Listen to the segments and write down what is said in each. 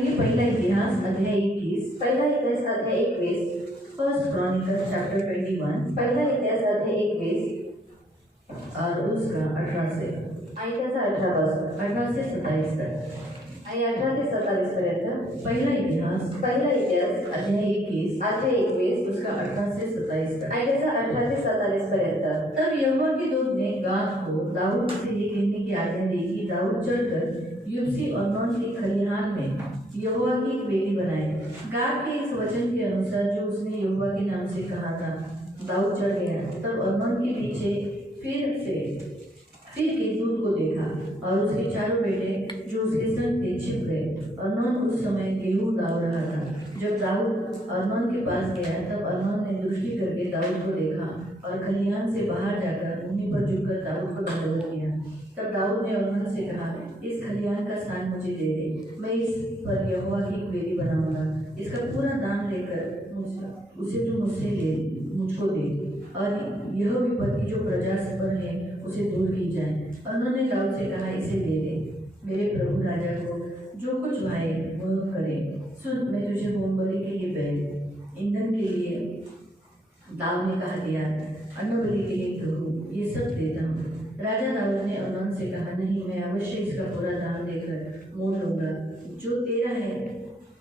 आइए पहिला इतिहास अध्याय 21, पहिला इतिहास अध्याय 21, फर्स्ट क्रॉनिकल चैप्टर 21 पहिला इतिहास अध्याय 21 और उसका 18 से आणि त्याचा 18 पासून 18 से 27 तक। आणि 18 ते 27 पर्यंत। पहिला इतिहास अध्याय 21 उसका 18 से 27 तक। आणि त्याचा 18 ते 27 पर्यंत। तब यहोवा के दूत ने गाद को दाऊद से ये कहने की आज्ञा दी कि दाऊद चढ़कर युबसी और नौन की खलिहान में यहोवा की एक वेदी बनाए। गाद के इस वचन के अनुसार जो उसने यहोवा के नाम से कहा था, दाऊद चढ़ गया। तब अर्नोन के पीछे फिर के दूत को देखा और उसके चारों बेटे जो उसके संग थे छिप गए। अर्नोन उस समय गेहूं दाव रहा था। जब दाऊद अर्नोन के पास गया तब अर्नोन ने दृष्टि करके दाऊद को देखा और खलिहान से बाहर जाकर उन्हीं पर झुककर दाऊद को दंडवत किया। तब दाऊद ने अर्नोन से कहा, इस खलिहान का स्थान मुझे दे दे, मैं इस पर यहोवा की एक वेदी बनाऊंगा। इसका पूरा दान लेकर उसे तू मुझको दे और यह विपत्ति जो प्रजा पर है उसे दूर की जाए। उन्होंने दाऊद से कहा, इसे दे दे, मेरे प्रभु राजा को जो कुछ भाए वो करे। सुन, मैं तुझे होम बलि के लिए बैल, ईंधन के लिए दाऊद ने कहा दिया, अन्न बलि के लिए गहू, ये सब देता हूँ। राजा दाऊद ने अर्नोन से कहा, नहीं, मैं अवश्य इसका पूरा दान देकर मोल लूँगा। जो तेरा है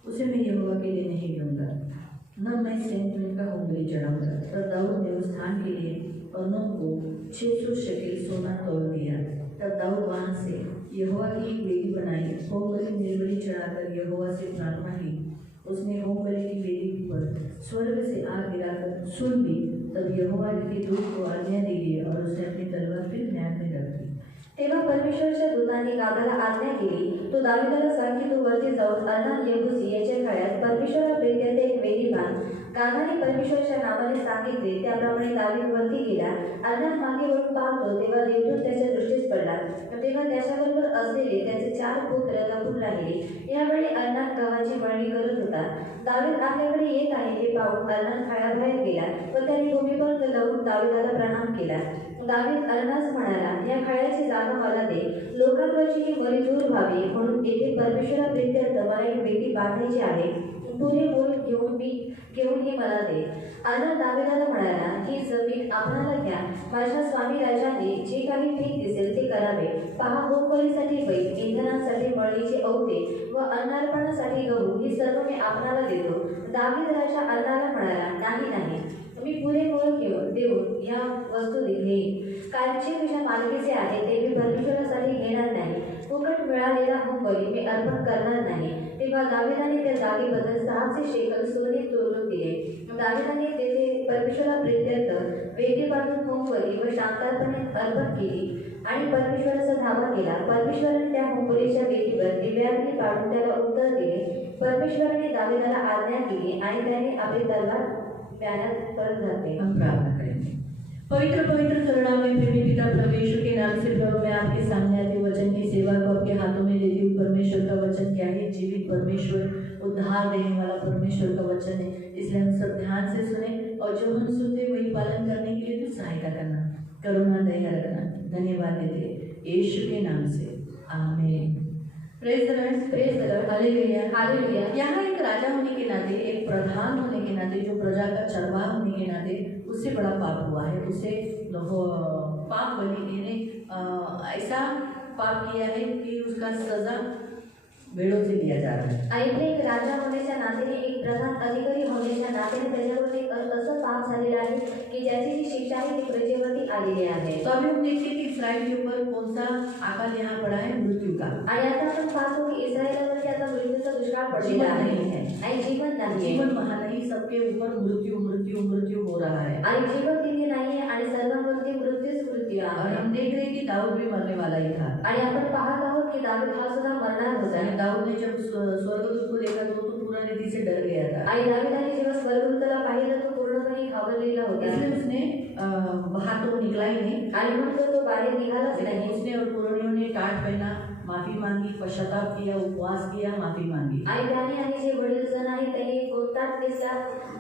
उसे मैं यहोवा के लिए नहीं दूंगा, न मैं सेंतुन का होम बलि चढ़ाऊंगा। तब दाऊद ने उस स्थान के लिए अर्नोन को 600 शेकेल सोना तोल दिया। तब दाऊद वहाँ से यहोवा की एक वेदी बनाई, होम बलि निर्बलि चढ़ाकर यहोवा से प्रार्थना की। उसने होम बलि की वेदी पर स्वर्ग से आग गिराकर सुन ली। तब यहोवा के दूत को आज्ञा दी और उसने अपनी तलवार फिर न्याय में रख दी। तेव्हा परमेश्वराच्या दूतांनी गादाला आज्ञा केली, तो दाविदाला सांग की तू वरती जाऊन अर्नान येबुसी याच्या काळात परमेश्वराप्रित्यर्थ एक वेदी बांध। गादाने परमेश्वराच्या नावाने सांगितले त्याप्रमाणे दावीद वरती गेला। अर्नान मागे वळून पाहतो तेव्हा देवदूत त्याच्या दृष्टीस पडला। तेव्हा त्याच्याबरोबर असलेले त्याचे 4 पुत्र लपून राहिले। यावेळी अर्नान गव्हाची मळणी करत होता। दावीद आपल्याकडे येत आहे हे पाहून अर्नान खळ्याबाहेर गेला व त्याने भूमीपर्यंत लवून दाविदाला प्रणाम केला। दावीद अर्नास म्हणाला, या खळ्याची जागा मला दे, लोकांवरची ही मरी दूर व्हावी म्हणून येथे परमेश्वराप्रित्यर्थ मला एक वेदी बांधायची आहे। पुरे मोल घेऊन हे मला दे। अर्नान दाविदाला म्हणाला, ही जमीन आपणाला घ्या, माझ्या स्वामी राजाने जे काही ठीक दिसेल ते करावे। पहा, होमबलीसाठी बैल, इंधनासाठी मळणीचे औते व अन्नार्पणासाठी गहू ही सर्व मी आपणाला देतो। दावीद राजा अर्नाला म्हणाला, नाही, मी पुरे मोल देऊन या वस्तू घेईन, कारण जे तुझ्या मालकीचे आहे ते मी परमेश्वरासाठी घेणार नाही। फुकट मिळालेला होमबली मी अर्पण करणार नाही। तेव्हा दाविदाने त्या जागेबद्दल 600 शेकल सोने तोलून दिले। दाविदाने तेथे परमेश्वराप्रित्यर्थ वेदी बांधून होमबली व शांतार्पणे अर्पण केली आणि परमेश्वराचा धावा केला। परमेश्वराने त्या होमबलीच्या वेदीवर दिव्याग्नी पाडून त्याला उत्तर दिले। परमेश्वराने दाविदाला आज्ञा केली आणि त्याने आपली तलवार प्याऱ्यात परत जाते। हम प्रार्थना करेंगे। पवित्र पवित्र करुणामय प्रेमी पिता परमेश्वर के नाम से प्रभु, मैं आपके सामने आती वचन की सेवा को आपके हाथों में देती हूँ। परमेश्वर का वचन क्या है? जीवित परमेश्वर, उद्धार देने वाला परमेश्वर का वचन है, इसलिए हम सब ध्यान से सुने और जो हम सुनते वही पालन करने के लिए तू सहायता करना, करुणा दया रखना। धन्यवाद देते यीशु के नाम से, आमीन। Praise the Lord, hallelujah, hallelujah. यहाँ एक राजा होने के नाते, एक प्रधान होने के नाते, जो प्रजा का चरवाह होने के नाते उससे बड़ा पाप हुआ है। उसे पाप बलि ने ऐसा पाप किया है कि उसका सजा भेड़ों से दिया जा रहा है। आणि एक राजा होण्याच्या नात्याने, एक प्रधान अधिकारी होण्याच्या नात्याने त्याच्यावर एक असं पाप झालेलं आहे की ज्याची जी शिक्षा आहे ती प्रजेवरती आलेली आहे। तो अभी हम देखते हैं कि इस्राइल के ऊपर कौन सा आकाल यहाँ पड़ा है? मृत्यू का। आणि आता आपण पाहतो की इस्रायलावरती आता मृत्यूचा दुष्काळ पडलेला आहे आणि जीवन नाही, जीवन वहाँ नहीं, सबके ऊपर मृत्यू मृत्यू मृत्यू हो रहा है आणि जीवन तिथे नाही आणि सर्वांवरती मृत्यू आहे। और हम देख रहे हैं कि दाऊद भी मरने वाला ही था। आणि आपण पाहत आहोत की दाऊद हा सुद्धा मरणार होता। दाऊद ने जब स्वर्गदूत को देखा तो पूर्ण रीति से डर गया था। आणि दाविदाने जेव्हा स्वर्गदूताला पाहिलं तो पूर्णपणे घाबरलेला होता। इसलिए उसने बाहर तो निकला ही नहीं आणि म्हणून तो बाहेर निघालाच नाही। उसने और पुरोनियों ने टाट पहना, माफी मांगी, पश्चाताप किया, उपवास किया, माफी मांगी। आणि त्याने आणि जे वडील जण आहेत त्यांनी कोणताच दिसला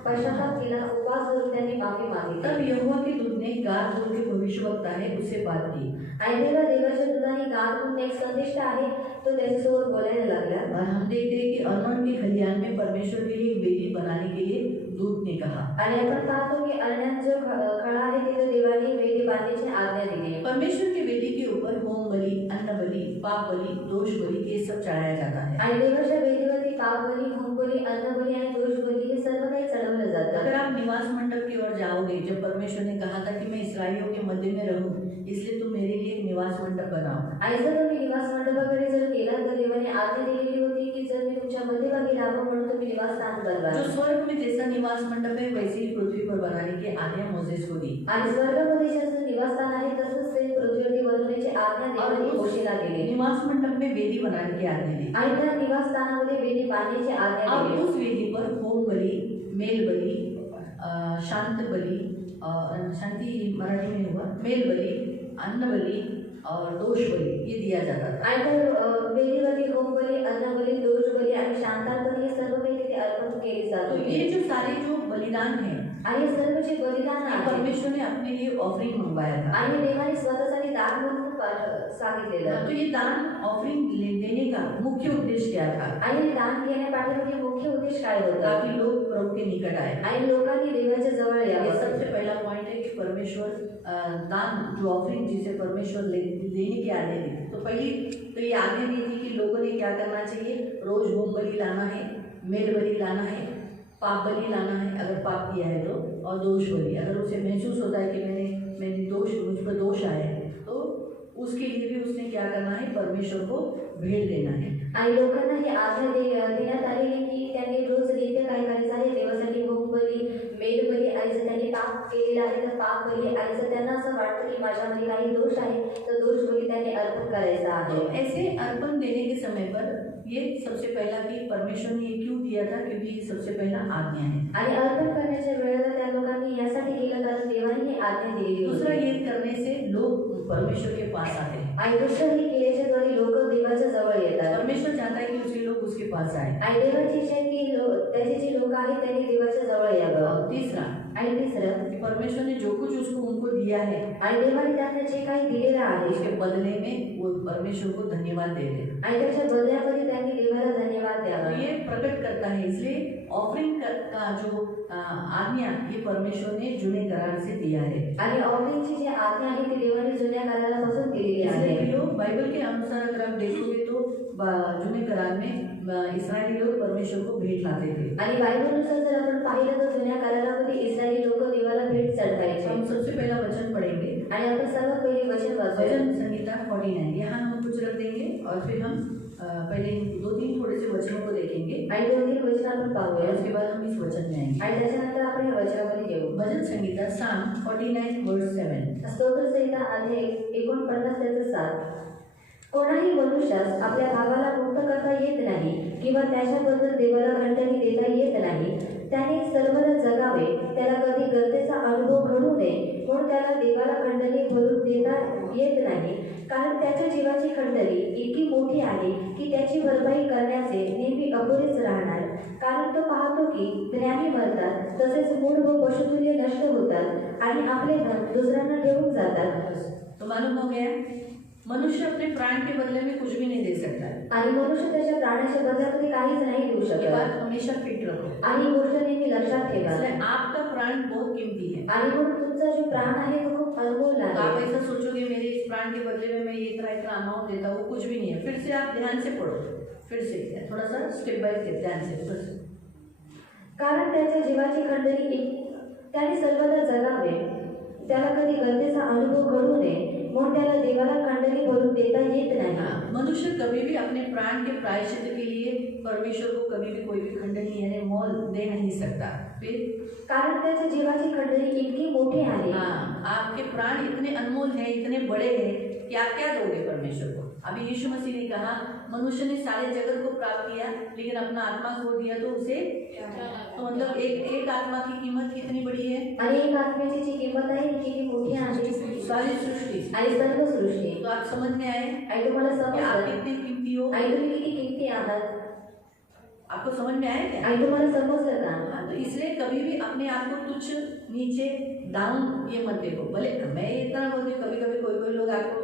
पश्चाताप केला, उपवास करून त्यांनी माफी मागितली. तब यहोवा के दूत ने गाद जो कि भविष्यवक्ता है उससे बात की। आणि तेव्हा देवाच्या दूताने गाद म्हणून एक संदेष्ट आहे तो त्याच्यासोबत बोलायला लागला. और हम देखते हैं कि अर्नोन के खलिहान में परमेश्वर के लिए एक वेदी बनाने के लिए दूत ने कहा। आणि आपण पाहतो की अरण्यात जो खळा आहे तिथे देवाने वेदी बांधण्याची आज्ञा दिली. परमेश्वर की वेदी के ऊपर होम बलि, अन्न बलि, पाप बलि, दोष बलि ये सब चढ़ाया जाता है। आणि देवाच्या वेदीवरती पाप बली, होम बली, अन्न बली आणि दोष बली हे सर्व काही चढवलं जातं. अगर आप निवास मंडप की ओर जाओगे, जब परमेश्वर ने कहा था कि मैं इस्राएलियों के मध्य में रहूं, इसलिए तुम मेरे लिए एक निवास मंडप बनाओ। आणि जर तुम्ही निवास मंडपाकडे जर गेला तर देवाने आज्ञा दिलेली होती की जर मी तुमच्या मध्यभागी राहावं म्हणून तुम्ही निवासस्थान बनवा. जो स्वर्ग में जैसा निवास मंडप है वैसे ही पृथ्वी पर बनाने की आज्ञा मोसेस को दी। आणि स्वर्गामध्ये जसं निवासस्थान आहे तसंच ते पृथ्वीवरती बनवण्याची आज्ञा देवाने मोशेला दिली. निवास मंडप में वेदी बनाने की आज्ञा दी। आणि त्या निवासस्थानामध्ये वेदी बांधण्याची आज्ञा अब दिली. उस वेदी पर होम बलि, मेल बलि, शांत बलि, शांति मराठी में हुआ, मेल बलि, अन्न बलि और दोष बलि ये दिया जाता था। आणि त्या वेदीवरती होम बली, अन्न बली, दोष बली आणि शांतार बली हे सर्व काही तिथे अर्पण केले जात तो होते. ये जो सारे जो बलिदान है, आणि हे सर्व जे बलिदान ये आहे परमेश्वर ने अपने लिए ऑफरिंग मंगवाया था। आणि देवाने स्वतःसाठी दान म्हणून सांगितलेलं. तो ये दान ऑफरिंग देने का मुख्य उद्देश्य क्या था? आणि हे दान घेण्यापाठीमागे मुख्य उद्देश काय होता? ताकि लोग प्रभु के निकट आए। आणि लोकांनी देवाच्या जवळ ये यावं. सबसे पहला पॉइंट है कि परमेश्वर दान जो ऑफरिंग जिसे परमेश्वर देने की आज्ञा दी, तो पहली तो ये आज्ञा दी थी कि लोगों ने क्या करना चाहिए, रोज होम बलि लाना है, मेल बलि लाना है, पाप बलि लाना है अगर पाप किया है तो, और दोष बलि अगर उसे महसूस होता है कि मैंने दोष, मुझ पर दोष आया है तो उसके लिए भी उसने क्या करना है, परमेश्वर को भेंट देना है। आणि लोकांना ही आज्ञा देण्यात आलेली की त्यांनी रोज नित्य काय करायचं आहे, देवासाठी होम बली, मेल बली आणि जर त्यांनी पाप केलेलं आहे तर पाप बली आणि जर त्यांना असं वाटतं की माझ्यामध्ये काही दोष आहे तर दोष बली त्यांनी अर्पण करायचा आहे. तो ऐसे अर्पण देने के समय पर ये सबसे पहला कि परमेश्वर ने ये क्यों किया था, क्योंकि ये सबसे पहला आज्ञा है। आणि अर्पण करण्याच्या वेळेला त्या लोकांनी यासाठी केलं कारण देवाने ही आज्ञा दिलेली दूसरा होती. ये करने से लोग परमेश्वर के पास आते हैं। आणि दुसरं ही केल्याच्याद्वारे लोक देवाच्या जवळ येतात. परमेश्वर चाहता है कि उसके लोग उसके पास आए। आणि देवाची इच्छा आहे की त्याचे जे लोक आहेत त्यांनी देवाच्या जवळ यावं. और तीसरा आणि तिसरं कि परमेश्वर ने जो कुछ उसको उनको दिया है, आणि देवाने त्यांना जे काही दिलेलं आहे उसके बदले में वो परमेश्वर को धन्यवाद दे दे। आणि त्याच्या बदल्यामध्ये त्यांनी देवाला धन्यवाद द्यावा. तो ये प्रकट करता है, इसलिए ऑफरिंग का जो आज्ञा ये परमेश्वर ने जुने करार से दिया है। आणि ऑफरिंगची जी आज्ञा आहे ती देवाने जुन्या करारापासून दिलेली आहे. इसलिए लोग बाइबल के अनुसार अगर आप देखोगे तो जुने करार में इस्राएली लोग परमेश्वर को भेंट लाते थे। आणि बायबलनुसार जर आपण पाहिलं तर जुन्या करारामध्ये इस्रायली लोक देवाला भेट चढवायचे. हम सबसे पहला वचन पढ़ेंगे, आणि आपण सर्वात पहिले वचन वाचूया. भजन संहिता 49। यहाँ हम कुछ रख देंगे और फिर हम पहले 2-3 थोड़े से वचनों को देखेंगे आणि 2-3 वचन आपण और पाहूया उसके बाद हम इस वचन में आएंगे। आणि त्याच्यानंतर आपण या वचनामध्ये येऊ. भजन संहिता Psalm 49 verse 7। स्तोत्र संहिता अध्याय 49 त्याचं 7. कोणाही मनुष्यास आपल्या भावाला मुक्त करता येत नाही किंवा त्याच्याबद्दल देवाला खंडणी देता येत नाही. त्याने सर्वदा जगावे, त्याला कधी गरजेचा अनुभव घडू नये म्हणून त्याला देवाला खंडणी भरून देता येत नाही. कारण त्याच्या जीवाची खंडणी इतकी मोठी आहे की त्याची भरपाई करण्याचे नेहमी अपुरेच राहणार. कारण तो पाहतो की ज्ञानी मरतात, तसेच मूळ व पशुतुल्य नष्ट होतात आणि आपले धन दुसऱ्यांना ठेवून जातात. तो मालूम हो गया, मनुष्य अपने प्राण के बदले में कुछ भी नहीं दे सकता है। आणि मनुष्य त्याच्या प्राणाच्या बदल्यामध्ये काहीच नाही देऊ ये शकत. बात हमेशा फिट रखो। आणि ही गोष्ट नेहमी लक्षात ठेवा. इसलिए आपका प्राण बहुत कीमती है। आणि म्हणून तुमचा जो प्राण आहे तो खूप अनमोल तो आप आहे. ऐसा सोचोगे मेरे इस प्राण के बदले में मैं ये इतना अमाउंट देता हूँ, कुछ भी नहीं है। फिर से आप ध्यान से पढ़ो, फिर से थोड़ा सा स्टेप बाय स्टेप ध्यान से फिर से। कारण त्याच्या जीवाची खंडणी त्याने सर्वदा जगावे, त्याला कधी गरजेचा अनुभव घडू नये म्हणून त्याला देवाला खंडणी भरून देता येत नाही. मनुष्य कभी भी अपने प्राण के प्रायश्चित के लिए परमेश्वर को कभी भी कोई भी खंडनी यानी मोल दे नहीं सकता। फिर कारण त्याच्या जीवाची खंडणी इतकी मोठी आहे. आपके प्राण इतने अनमोल हैं, इतने बड़े हैं कि आप क्या दोगे परमेश्वर को। अभी यीशु मसीह ने कहा मनुष्य ने सारे जगत को प्राप्त किया लेकिन अपना आत्मा खो दिया तो उसे तो मतलब एक आत्मा की कीमत कितनी बड़ी है? आणि एक आत्म्याची जी किंमत आहे ती किती मोठी आहे सारी सृष्टि आणि सर्व सृष्टी. तो आप समझ में आए आणि तुम्हाला कि आप समजलं कितने कीमती हो? आणि तुम्ही किती किमती आहात आपको समझ में आया क्या? आणि तुम्हाला समजलं का? हाँ, तो इसलिए कभी भी अपने आप को तुच्छ नीचे डाउन ये मत देखो. भले मैं इतना बोलती हूँ, कभी कभी कोई लोग आपको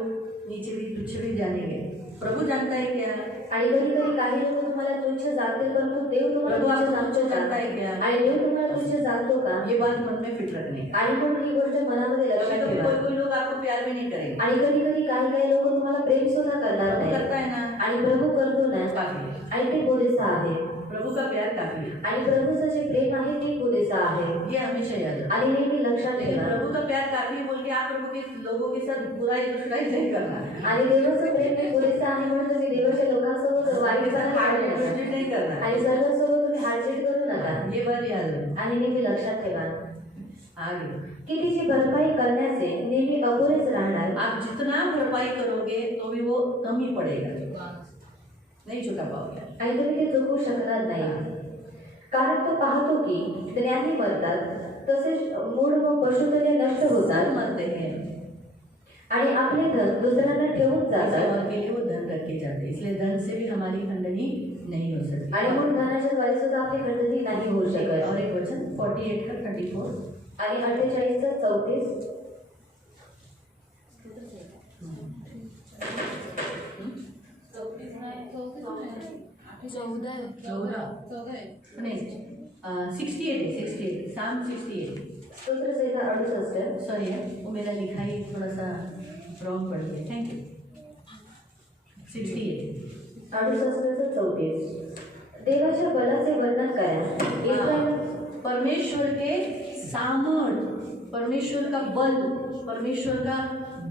नीचे भी तुच्छ भी जानेंगे. प्रभु जानता है क्या? आणि कधी कधी काही लोक तुम्हाला तुच्छ जाणतील परंतु देव तुम्हाला प्रभु तुच्छ आपको जाणतो जानता का? है क्या? आणि देव तुम्हाला तुच्छ जाणतो का? ये बात मन में फिट रखने का. आणि मग ही गोष्ट मनामध्ये लक्षात कभी ठेवा. कोई लोग आपको प्यार भी नहीं करेंगे. आणि कधी कधी काही लोक तुम्हाला प्रेम सुद्धा करणार प्रभु नाही करता है ना, आणि प्रभू करतो ना काफी है. आणि ते पुरेसं आहे प्रभु का प्यार काफी है. आणि प्रभूचं जे प्रेम आहे ते पुरेसं आहे ये हमेशा याद रखो. आणि नेहमी लक्षात लेकिन ठेवा. प्रभु का प्यार काफी बोल के आप प्रभु के लोगों के साथ बुराई दुष्टाई नहीं करना. आणि देवाचं प्रेम हे पुरेसं आहे म्हणून तुम्ही देवाच्या लोकांसोबत वाईटपणा करू नका नहीं करना. आणि सर्वांसोबत तुम्ही हारजीत करू नका ये बात याद रखो. आणि नेहमी लक्षात ठेवा आगे की तिची भरपाई करण्याचे नेहमी अपुरेच राहणार. आप जितना भरपाई करोगे तो भी वो कम ही पड़ेगा, नहीं चुका पाओगे. आणि तुम्ही ते चुकवू शकणार नाही कारण तो पाहतो की ज्ञानी मरतात तसेच मूळ व पशुतले नष्ट होतात मानते हैं आणि आपले धन दुसऱ्यांना ठेवून जातात और के लिए वो धन रखे जाते हैं. इसलिए धन से भी हमारी खंडनी नहीं हो सकती. आणि म्हणून धनाच्या द्वारे सुद्धा आपली खंडणी नाही होऊ शकत. और एक वचन 48 का 34. आणि 48 34 नहीं 68 है, 68 Psalm 68. स्तोत्रसंहिता 68. सॉरी है, वो मेरा लिखा ही थोड़ा सा रॉन्ग पड़ गया. Thank you. 68 38 देवाच्या बलाचे वर्णन करा. इस्रायल परमेश्वर के सामर्थ, परमेश्वर का बल, परमेश्वर का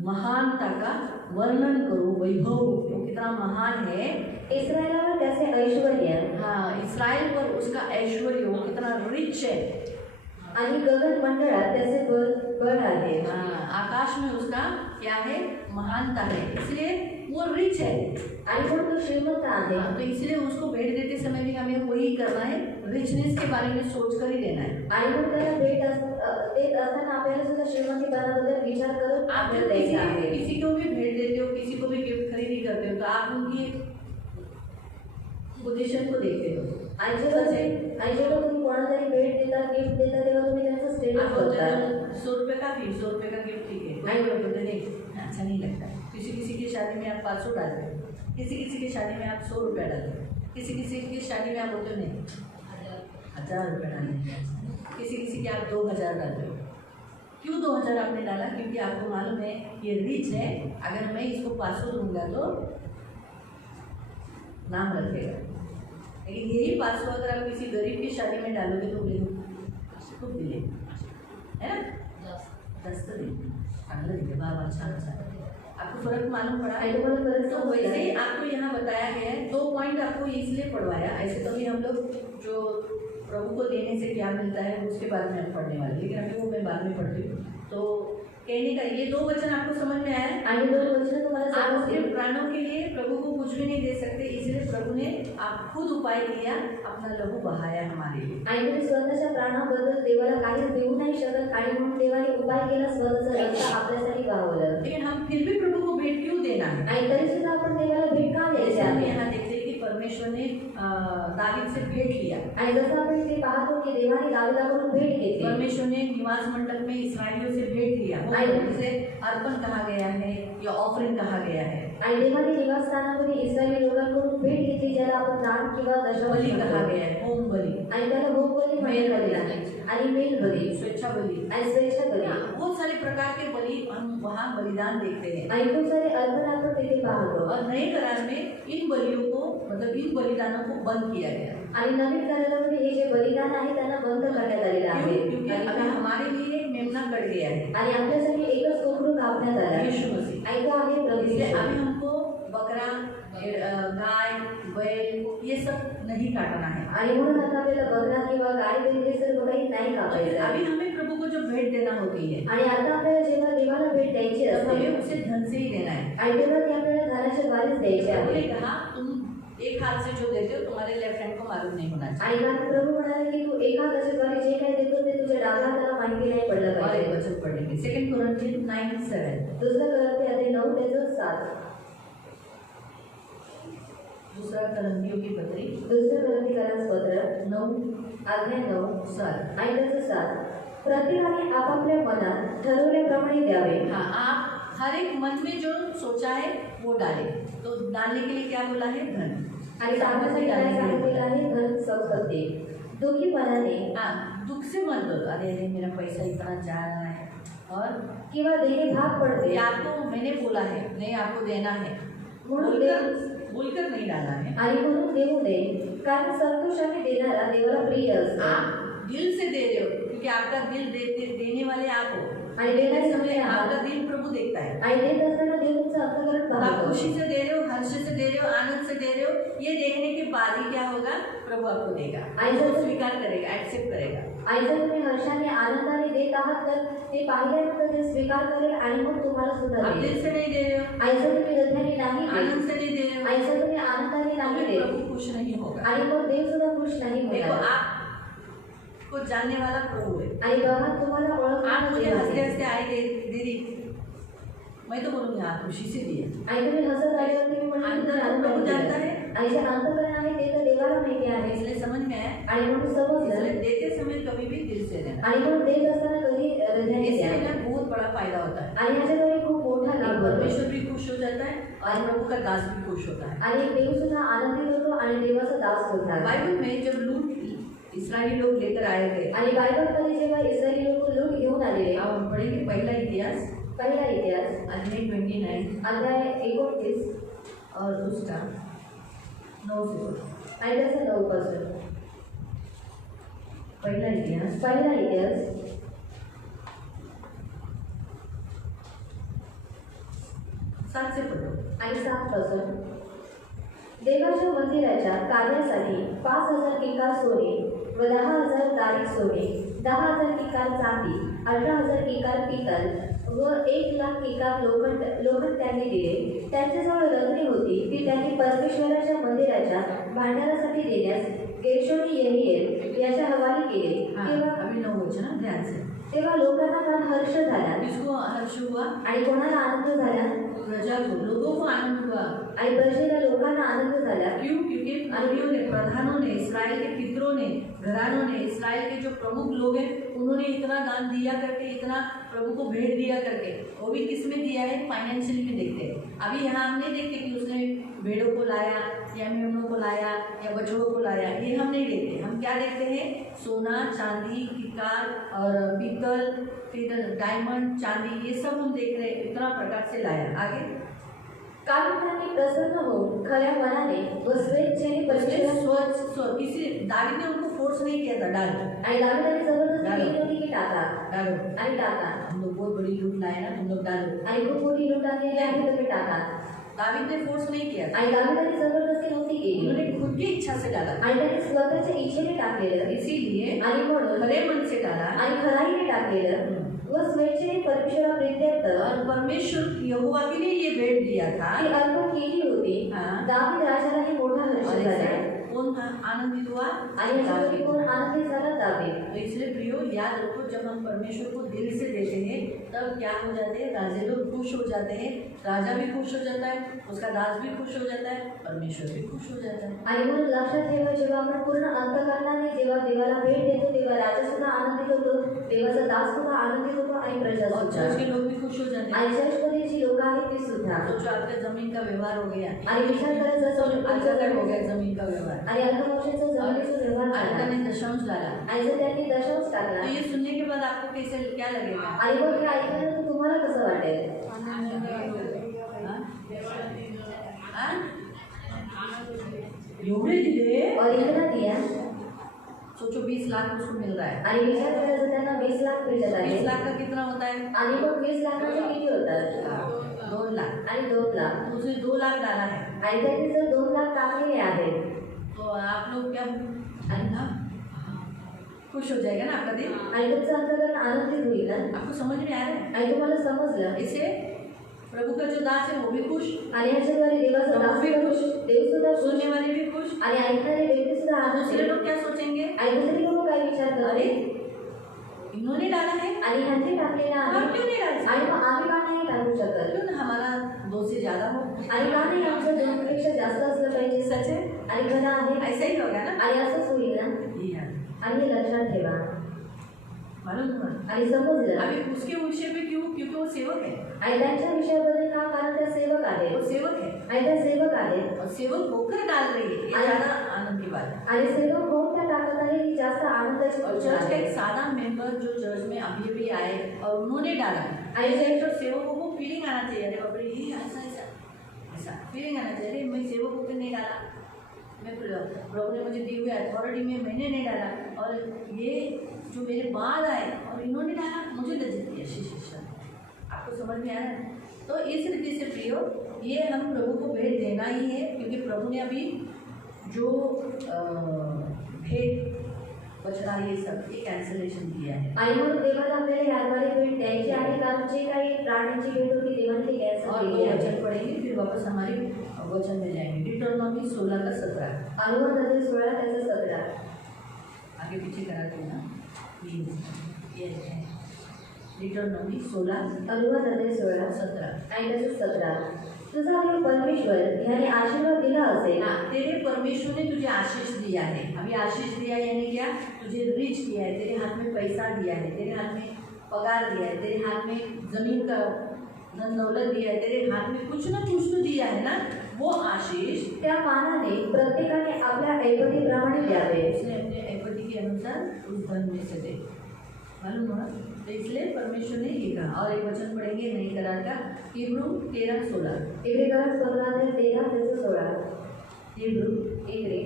महानता का वर्णन करो. वैभव वो कितना महान है. इस्रायलावर त्याचे ऐश्वर्य हाँ, इस्राएल पर उसका ऐश्वर्य वो कितना रिच है. आणि गगन मंडळात त्याचे बळ आहे. हाँ, आकाश में उसका क्या है? महानता है. इसलिए वो रिच है. आणि म्हणून तो श्रीमंत आहे. हाँ, तो इसलिए उसको भेंट देते समय भी हमें वही करना है, रिचनेस के बारे में सोच कर ही देना है. आणि मग त्याला भेट देत असताना आपल्याला सुद्धा श्रीमंतीपणाबद्दल विचार करून आप आपल्याला जब द्यायचा आहे. किसी को भी भेंट देते हो, किसी को भी गिफ्ट खरीदी करते हो, तो आप उनकी पोजीशन को देखते हो. आणि जेव्हा तुम्ही कोणाला तरी भेट देता गिफ्ट देता तेव्हा तुम्ही त्यांचं आप स्टेटस बोलते बघता. हो 100 रुपये का भी 100 रुपये का गिफ्ट ठीक है. नहीं बोलते नहीं, अच्छा नहीं लगता. किसी किसी की शादी में आप 500 डालते हो, किसी किसी की शादी में आप 100 रुपया डालते हो, किसी किसी की शादी में आप बोलते हो नहीं 1000 रुपये डालेंगे, किसी किसी की आप 2000 डालते हो. क्यों 2000 आपने डाला? क्योंकि आपको मालूम है ये रिच है, अगर मैं इसको 500 दूंगा तो नाम रखेगा. लेकिन यही 500 अगर आप किसी गरीब की शादी में डालोगे तो बोले खूप दिले है ना, जास्त दिले, चांगलं दिले, बाबा छान छान. आपको फर्क मालूम पड़ा है. तो वैसे ही आपको यहाँ बताया गया है. 2 पॉइंट आपको इसलिए पढ़वाया. ऐसे तो भी हम लोग जो प्रभु को देने से क्या मिलता है उसके बारे में हम पढ़ने वाले, लेकिन अभी वो मैं बाद में पढ़ती हूँ. तो कहने का ये 2 वचन आपको समझ में आया. आणि 2 वचन तुम्हाला आप अपने समजतील. प्राणों के लिए प्रभु को कुछ भी नहीं दे सकते, इसलिए प्रभु ने आप खुद उपाय किया, अपना लहू बहाया हमारे लिए. आणि तुम्ही स्वतःच्या प्राणाबद्दल देवाला काहीच देऊ नाही शकत आणि म्हणून देवाने उपाय केला, स्वतःचं रक्त आपल्यासाठी वाहवलं. लेकिन हम फिर भी प्रभु को भेंट क्यों देना है? आणि तरी सुद्धा आपण देवाला भेट का द्यायची जैसे हम आहे. यहाँ देखते हैं कि परमेश्वर ने दावीद से भेंट लिया. आणि जसं आपण ते पाहतो की देवाने दाविदाकडून भेट घेतली. परमेश्वर ने निवास मंडप में इसराइलियों से भेंट लिया. जिसे अर्पण कहा गया है या ऑफरिंग कहा गया है. आणि देवाने निवासस्थानामध्ये इस्रायली लोकांकडून भेट घेतली, ज्याला आपण दान किंवा दशमलव बलि म्हणतो. कहा गया है, होम बलि, आणि त्याला होम बली म्हटलं गेलं आणि मेल बली स्वेच्छा बलि, आणि स्वेच्छा बली बहुत सारे प्रकार के बलि हम वहाँ बलिदान देखते हैं. आणि खूप सारे अर्पण आपण तिथे पाहतो. और नए करार में इन बलियों को, मतलब इन बलिदानों को बंद किया गया. आणि नवीन करारामध्ये हे जे बलिदान आहे त्यांना बंद करण्यात आलेलं आहे. क्योंकि अभी हमारे लिए एक मेमना कट गया है, आणि आपल्यासाठी एकच कोकरू कापण्यात आला यीशु मसीह. आणि तो आहे प्रभू इसलिए येशू. अभी हमको बकरा, गाय, बैल ये सब नहीं काटना है. आणि म्हणून आता आपल्याला बकरा किंवा गाय बैल हे सर्व काही नाही कापायचं आहे. अभी हमें प्रभु को जो भेंट देना होती है, आणि आता आपल्याला जेव्हा देवाला भेट द्यायची तब असते हमें उसे धन से ही देना है. आणि तेव्हा ती आपल्याला धनाच्या द्वारेच द्यायची प्रभु ने आहे. कहा तुम एक हाथ से जो देते हो तुम्हारे लेफ्ट हैंड को मालूम नहीं होना चाहिए। आणि कारण प्रभू म्हणाले की तू एका हाताच्याद्वारे जे काही देतो ते तुझ्या डाव्या हाताला माहिती नाही पडलं और एक पाहिजे. वचन पढ़ेंगे 2 कोरिन्थियन 9:7। दुसरं करंती अध्याय 9 त्याचं 7. दूसरा कोरिन्थियों की पत्री दुसरं करंतीकारांचं पत्र 9 अध्याय 9 7। आणि त्याचं 7. प्रत्येकाने आपापल्या मनात ठरवल्याप्रमाणे द्यावे. हाँ, आप हर एक मन में जो सोचा है वो डाले। तो डालने के लिए क्या बोला है? धन। आणि सामान्य काय सांगितलेलं आहे? धन संपत्ती. दुखीपणाने हाँ, दुख से मत बोलो अरे अरे मेरा पैसा इतना जा रहा है, और किंवा देणे भाग पडते ये आपको मैंने बोला है, नहीं आपको देना है, म्हणून बोलकर नहीं डाला है। आणि म्हणून देऊ नये, कारण संतोषाने देणारा देवाला प्रिय असतो. आप दिल से दे रहे हो क्योंकि आपका दिल देने वाले आप हो, आणि देण्याचे समय समय आपका दिल प्रभु देखता है। आणि देत असताना देव तुमचं अंतःकरण आप पाहतो. खुशी से दे रहे हो, हर्ष से दे रहे हो, आनंद से दे रहे हो, ये देखने के बाद ही क्या होगा? प्रभु आपको देगा, ऐसा वो स्वीकार करेगा, एक्सेप्ट करेगा। आणि जर तुम्ही हर्षाने आनंदाने देत आहात तर ते पाहिल्यानंतर ते स्वीकार करेल आणि मग तुम्हाला सुद्धा आप देईल. दिल से नहीं दे रहे हो, आणि जर तुम्ही हृदयाने नाही देत, आनंद से नहीं दे रहे हो, आणि जर तुम्ही आनंदाने नाही तो देत, प्रभु खुश नहीं होगा। आणि मग देव सुद्धा खुश नाही देखो होणार. आपको जानने वाला प्रभु है। आणि बघा तुम्हाला आप ओळखणार मुझे देव हंसते आहे. हंसते आए दीदी, मैं तो बोलूँगी आप खुशी से दिए। आणि तुम्ही हसत आल्यावर तुम्ही म्हणून प्रभु जानता है, आणि जे अंतःकरण आहे ते तर देवाला माहिती आहे. इसलिए समझ में आया, आणि म्हणून समजलं इसलिए देते समय कभी भी दिल से देना। आणि म्हणून देत असताना कधी हृदयाने इससे द्या. ना बहुत बड़ा फायदा होता है। आणि ह्याच्याद्वारे खूप मोठा लाभ होतो. परमेश्वर भी खुश हो जाता है और प्रभु का दास भी खुश होता है। आणि देव सुद्धा आनंदित होतो आणि देवाचा दास होतात. बाइबल में जब लूट इस्राएली लोग लेकर आए थे, आणि बायबलमध्ये जेव्हा इस्रायली लोक लूट घेऊन आलेले, अब हम पढ़ेंगे पहला इतिहास पहिला इतिहास अध्याय 29 अध्याय 29 और उसका 9 से पढ़ो। आणि त्याचं 9 पासून. पहला इतिहास पहिला इतिहास 7 से पढ़ो। आणि 7 पासून. देवाच्या मंदिराच्या कार्यासाठी 5,000 किकार सोने व 10,000 तारीख सोने, 10,000 किकार चांदी, 18,000 किकार पितल व 1,00,000 किकार लोखंड त्यांनी दिले. त्यांच्याजवळ रत्ने होती ती त्यांनी परमेश्वराच्या मंदिराच्या भांडारासाठी देण्यास गेर्शोनी येहियेल याच्या हवाली केले. हाँ, अभी 9 वचन ध्यान से। तेव्हा लोकांना फार हर्ष झाला किसको हर्ष हुआ? आणि कोणाला आनंद झाला प्रजा को, लोगों को आनंद हुआ। आणि प्रजेला लोकांना आनंद झाला. क्यों? क्योंकि मंत्रियों ने, प्रधानों ने, इसराइल के पितरों ने, घरानों ने, इसराइल के जो प्रमुख लोग हैं उन्होंने इतना दान दिया करके, इतना प्रभु को भेंट दिया करके, वो भी किस में दिया है? फाइनेंशियली में देखते हैं। अभी यहाँ हम नहीं देखते कि उसने भेड़ों को लाया या मेमनों को लाया या बछड़ों को लाया, ये हम नहीं देखते। हम क्या देखते हैं? सोना, चांदी, किकार और पीतल, फिर डायमंड, चांदी, ये सब हम देख रहे हैं। इतना प्रकार से लाया। आगे कारण त्यांनी प्रसन्न होऊन खऱ्या मनाने व स्वेच्छेने परमेश्वरा किसी दावीद ने उनको फोर्स नहीं किया था, डालो आणि दाविदाने जबरदस्ती केली होती की टाका डालो, आणि टाका. हम लोग बहुत बड़ी लूट लाए ना, तुम लोग डालो। आणि खूप मोठी लूट आलेली आहे तुम्ही टाका. दावीद ने फोर्स नहीं किया था, आणि दाविदाने जबरदस्ती नव्हती केली उन्होंने खुद की इच्छा से डाला। आणि त्यांनी स्वतःच्या इच्छेने टाकलेलं इसीलिए आणि म्हणून भले मन से डाला आणि खराईने टाकलेलं व स्वेच्छेने परमेश्वरा प्रित्यर्थ और परमेश्वर यहोवा के लिए ये भेंट दिया था। ती अर्पण केली होती. हाँ। दावीद राजालाही मोठा हर्ष और झाला इससे कौन आनंदित हुआ? आणि याच्यावरती कोण आनंदित झाला? दावीद. तो इसलिए प्रियो याद रखो, जब हम परमेश्वर को दिल से देते हैं तब क्या हो जाते हैं? राजे लोग खुश हो जाते हैं, राजा भी खुश हो जाता है, उसका दास भी खुश हो जाता है, परमेश्वर भी खुश हो जाता है। आणि म्हणून लक्षात ठेवा, जेव्हा आपण पूर्ण अंतःकरणाने जेव्हा देवाला भेट देतो तेव्हा राजा सुद्धा आनंदित होतो, देवाचा दास सुद्धा आनंदित होतो आणि प्रजा और सुद्धा. चर्च के लोग भी खुश हो जाते हैं। आणि चर्चमध्ये जी लोक आहेत ती सुद्धा. तो जो आपका जमीन का व्यवहार हो गया, आणि विचार करायचा तो जर अलग हो गया जमीन का व्यवहार, आणि अल्पवंशाचा जमिनीचा व्यवहार अलगा झाला ने दशांश डाला, आणि जर त्यांनी दशांश टाकला तो ये सुनने के बाद आपको कैसे क्या लगेगा? आणि मग हे ऐकल्यानंतर तुम्हाला कसं वाटेल? हाँ? एवढे दिले? और इतना दिया सोचो 20 लाख उसको मिल रहा है। आणि विचार करायचा त्यांना 20 लाख भेटत 20 आहे. लाख का कितना होता है? आणि मग 20 लाखाचे किती होतात? 2 लाख। आणि 2 लाख. तो उसने 2 लाख डाला है, आणि त्यांनी जर 2 लाख टाकलेले आहेत तो आप लोग क्या ना खुश हो जाएगा ना आपका दिल? आणि तुमचं अंतःकरण आनंदित होईल ना. आपको समझ में आ रहा है? आणि तुम्हाला समजलं इसे प्रभु का जो दास है वो भी खुश, आणि ह्याच्याद्वारे देवाचा दास सुद्धा खुश, देव सुद्धा खुश सुनने वाले भी खुश। आणि ऐकणारे व्यक्ती सुद्धा दूसरे आनंदित। लोग क्या सोचेंगे, आणि दुसरे लोक काय विचार अरे करते इन्होंने डाला है, आणि ह्यांनी टाकलेला हम आहे क्यों नहीं डाल सकते? आणि मग आम्ही का नाही टाकू शकत क्यों ना हमारा 2 से ज्यादा हो? आणि का नाही आमचं दोनपेक्षा जास्त असलं पाहिजे सच है, आणि खरं आहे ऐसा ही होगा ना। आणि असंच होईल ना जी हाँ, आणि हे लक्षात ठेवा मालूम हुआ। आणि समजलं अभी उसके विषय पे क्यों? क्योंकि वो सेवक है, आणि त्यांच्या विषयाबद्दल का कारण त्या सेवक आहेत वो सेवक है आणि त्या सेवक आहेत और सेवक होकर डाल रही है, ये ज्यादा आनंद की बात है। आणि सेवक होऊन त्या टाकत आहे ही जास्त आनंदाची और गोष्ट चर्च का आहे एक सादा मेंबर जो चर्च में अभी अभी आए और उन्होंने डाला, आणि जे- तो सेवकों को फीलिंग आना चाहिए, अरे बाप रे ये ऐसा ऐसा ऐसा फीलिंग आना चाहिए, अरे मैं सेवक होकर नहीं डाला, मैं प्रभु ने मुझे दी हुई अथॉरिटी में मैंने नहीं डाला, और ये जो मेरे बाद आए और इन्होंने डाला, मुझे लज्जित किया। शिष्य आपको समझ में आ रहा है? तो इस रीति से प्रियो, ये हम प्रभु को भेंट देना ही है, क्योंकि प्रभु ने अभी जो भेंट बछड़ा ये सब ये कैंसलेशन किया है, आणि म्हणून देवाला आपल्याला याद्वारे भेट द्यायची आहे कारण जे काही प्राण्यांची भेट होती देवाने ती कॅन्सल और केली वो आहे वचन पढ़ेंगे फिर वापस हमारे वचन में जाएंगे। डिटोनॉमी 16 का 17 अनुवाद अध्याय 16 त्याचं 17 आगे पीछे करा दो ना, ये है डिटोनॉमी 16 अनुवाद अध्याय 16 17। आणि त्याचं 17 तुझा देव परमेश्वर ह्याने आशीर्वाद दिला असेल हाँ, तेरे परमेश्वर ने तुझे आशीष दिया है। अभी आशीष दिया यानी क्या? तुझे रिच किया है, तेरे हाथ में पैसा दिया है, तेरे हाथ में पगार दिया है, तेरे हाथ में जमीन का धन दौलत दिया है, तेरे हाथ में कुछ ना कुछ तो दिया है ना, वो आशीष त्या मानाने प्रत्येकाने आपल्या ऐपतीप्रमाणे द्यावे उसने अपने ऐपती के अनुसार उस धन में से दे। मालूम हुआ? तो इसलिए परमेश्वर ने ये कहा। और एक वचन पढ़ेंगे नई करार का, हिब्रू 13:16। इब्रिकरण 15 अध्याय 13 त्याचं 16 हिब्रू इब्री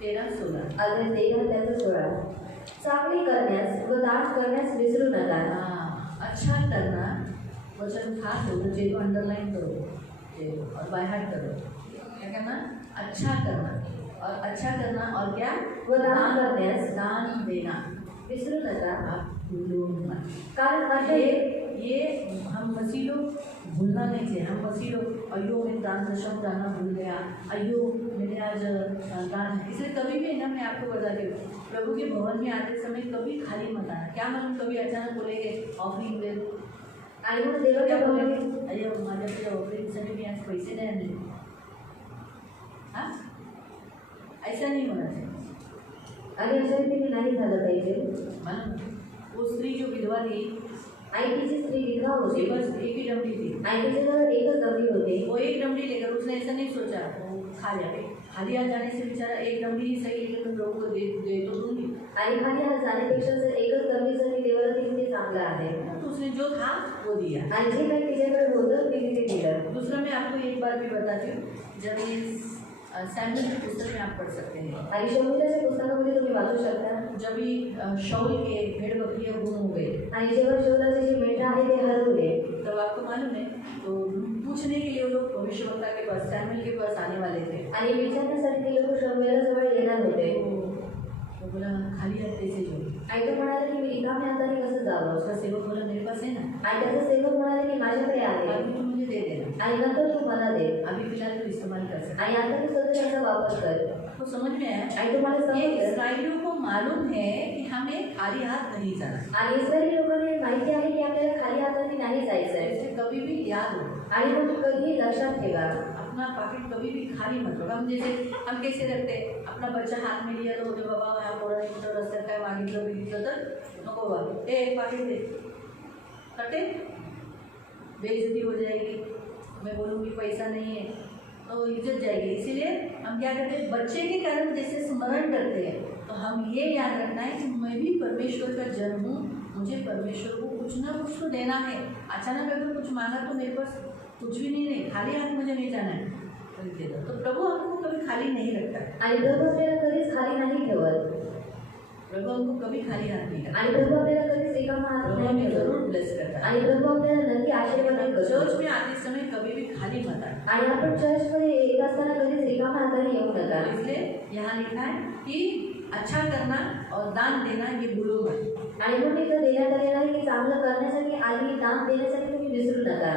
13:16। अध्याय 13 त्याचं 16 चांगली करण्यास व दान करण्यास विसरू नका हाँ, अच्छा करना, वचन खास हो तो जेब अंडरलाइन करो, जेब और बाय हार्ट करो। क्या करना? अच्छा करना, और अच्छा करना और क्या? व दान करण्यास दान देना। विसरू नका आप भूलो मत। कारण असे ये हम मसीह लोग भूलना नहीं चाहिए। हम मसीह लोग अयो मैं दान दशम जाना भूल गया, अयो मैंने आज दान, इसलिए कभी भी ना, मैं आपको बताती हूँ, प्रभु के भवन में आते समय कभी खाली मत आना। क्या मालूम कभी अचानक बोलेंगे ऑफरिंग दे, आणि म्हणून देवाच्या क्या भवनात बोलेंगे अरे माझ्याकडे ऑफरिंगसाठी मी आज पैसे नाही आणले। हाँ, ऐसा नहीं होना चाहिए। आणि अशा रीतीने नाही झालं पाहिजे मालूम वो स्त्री जो विधवा थी, आई तिची स्त्री विधवा उसके होती पास एक ही डमरी थी, आई तिच्याजवळ एकच डबरी होती वो एक डमरी लेकर, उसने ऐसा नहीं सोचा वो खा जाए, खाली हाथ जाने से बेचारा एक डमरी ही सही लेकर मैं प्रभु को दे तो दूंगी। आणि खाली हात जाण्यापेक्षा जर एकच डबरी जर मी देवाला दिली ते चांगलं आहे तो उसने जो था वो दिया। आणि जे काही तिच्याकडे होतं तिने ते दिलं दूसरा मैं आपको एक बात भी बताती हूँ, जब ये सैमुएल की पुस्तक में आप पढ़ सकते हैं, आणि शमूएलच्या पुस्तकामध्ये तुम्ही वाचू शकता जब भी शाऊल के भेड़ बकरियां गुम हो गए, आणि जेव्हा शौलाचे जे मेंढरा आहे ते हरवले तब आपको मालूम है तो पूछने के लिए वो लोग भविष्यवक्ता के पास, सैमुएल के पास आने वाले थे। आणि विचारण्यासाठी ते लोक शमूएलाजवळ येणार होते तो बोला खाली हाथ कैसे जाऊँ? आणि तो म्हणाला की मी रिकाम्या हाताने कसं जावं उसका सेवक बोला मेरे पास है ना, आणि त्याचा सेवक म्हणाले की माझ्याकडे आहे अभी तो मुझे दे देना, आणि नंतर तू मला दे अभी फिलहाल तो इस्तेमाल कर सकते। आणि आता तू सध्या त्याचा वापर कर तो समझ में आया? आणि तुम्हाला ये समजलं इस्राएलियों को मालूम है कि हमें खाली हाथ नहीं जाना, आणि इस्रायली लोकांना हे माहिती आहे की आपल्याला खाली हाताने नाही जायचं आहे इसलिए कभी भी याद हो, आणि मग कधी लक्षात ठेवा अपना पॉकेट कभी भी खाली मत रखो। हम जैसे हम कैसे रखते हैं, अपना बच्चा हाथ में लिया तो बोलते बाबा ह्या पोराने कुठं रस्त्यात काय मागितलं बिगितलं तर नको बाबा ए पाकिट दे, कटे बेइज्जती हो जाएगी, मैं बोलूँगी पैसा नहीं है तो इज्जत जाएगी। इसीलिए हम क्या करते हैं, बच्चे के कारण जैसे स्मरण करते हैं, तो हम ये याद रखना है कि मैं भी परमेश्वर का जन्म हूँ, मुझे परमेश्वर को कुछ ना कुछ तो देना है। अचानक अगर कुछ मांगा तो मेरे पास कुछ भी नहीं, खाली हाथ मुझे नहीं जाना है, तो प्रभु हमको कभी खाली नहीं रखता, आणि प्रभू आपल्याला कधीच खाली नाही ठेवत प्रभु हमको कभी खाली हाथ नहीं रखता, आणि प्रभु आपल्याला कधीच रिकामा हात प्रभु नाही हमें ठेवत जरूर ब्लेस करता है। आणि प्रभू आपल्याला नक्की आशीर्वाद करतो चर्च में आते समय कभी भी खाली मत आना। आणि आपण चर्चमध्ये येत असताना कधीच रिकामा हाताने येऊ नका इसलिए यहाँ लिखा है कि अच्छा करना और दान देना ये भूलो मत। आणि म्हणून इथं देण्यात आलेलं आहे की चांगलं करण्यासाठी आणि दान देण्यासाठी तुम्ही विसरू नका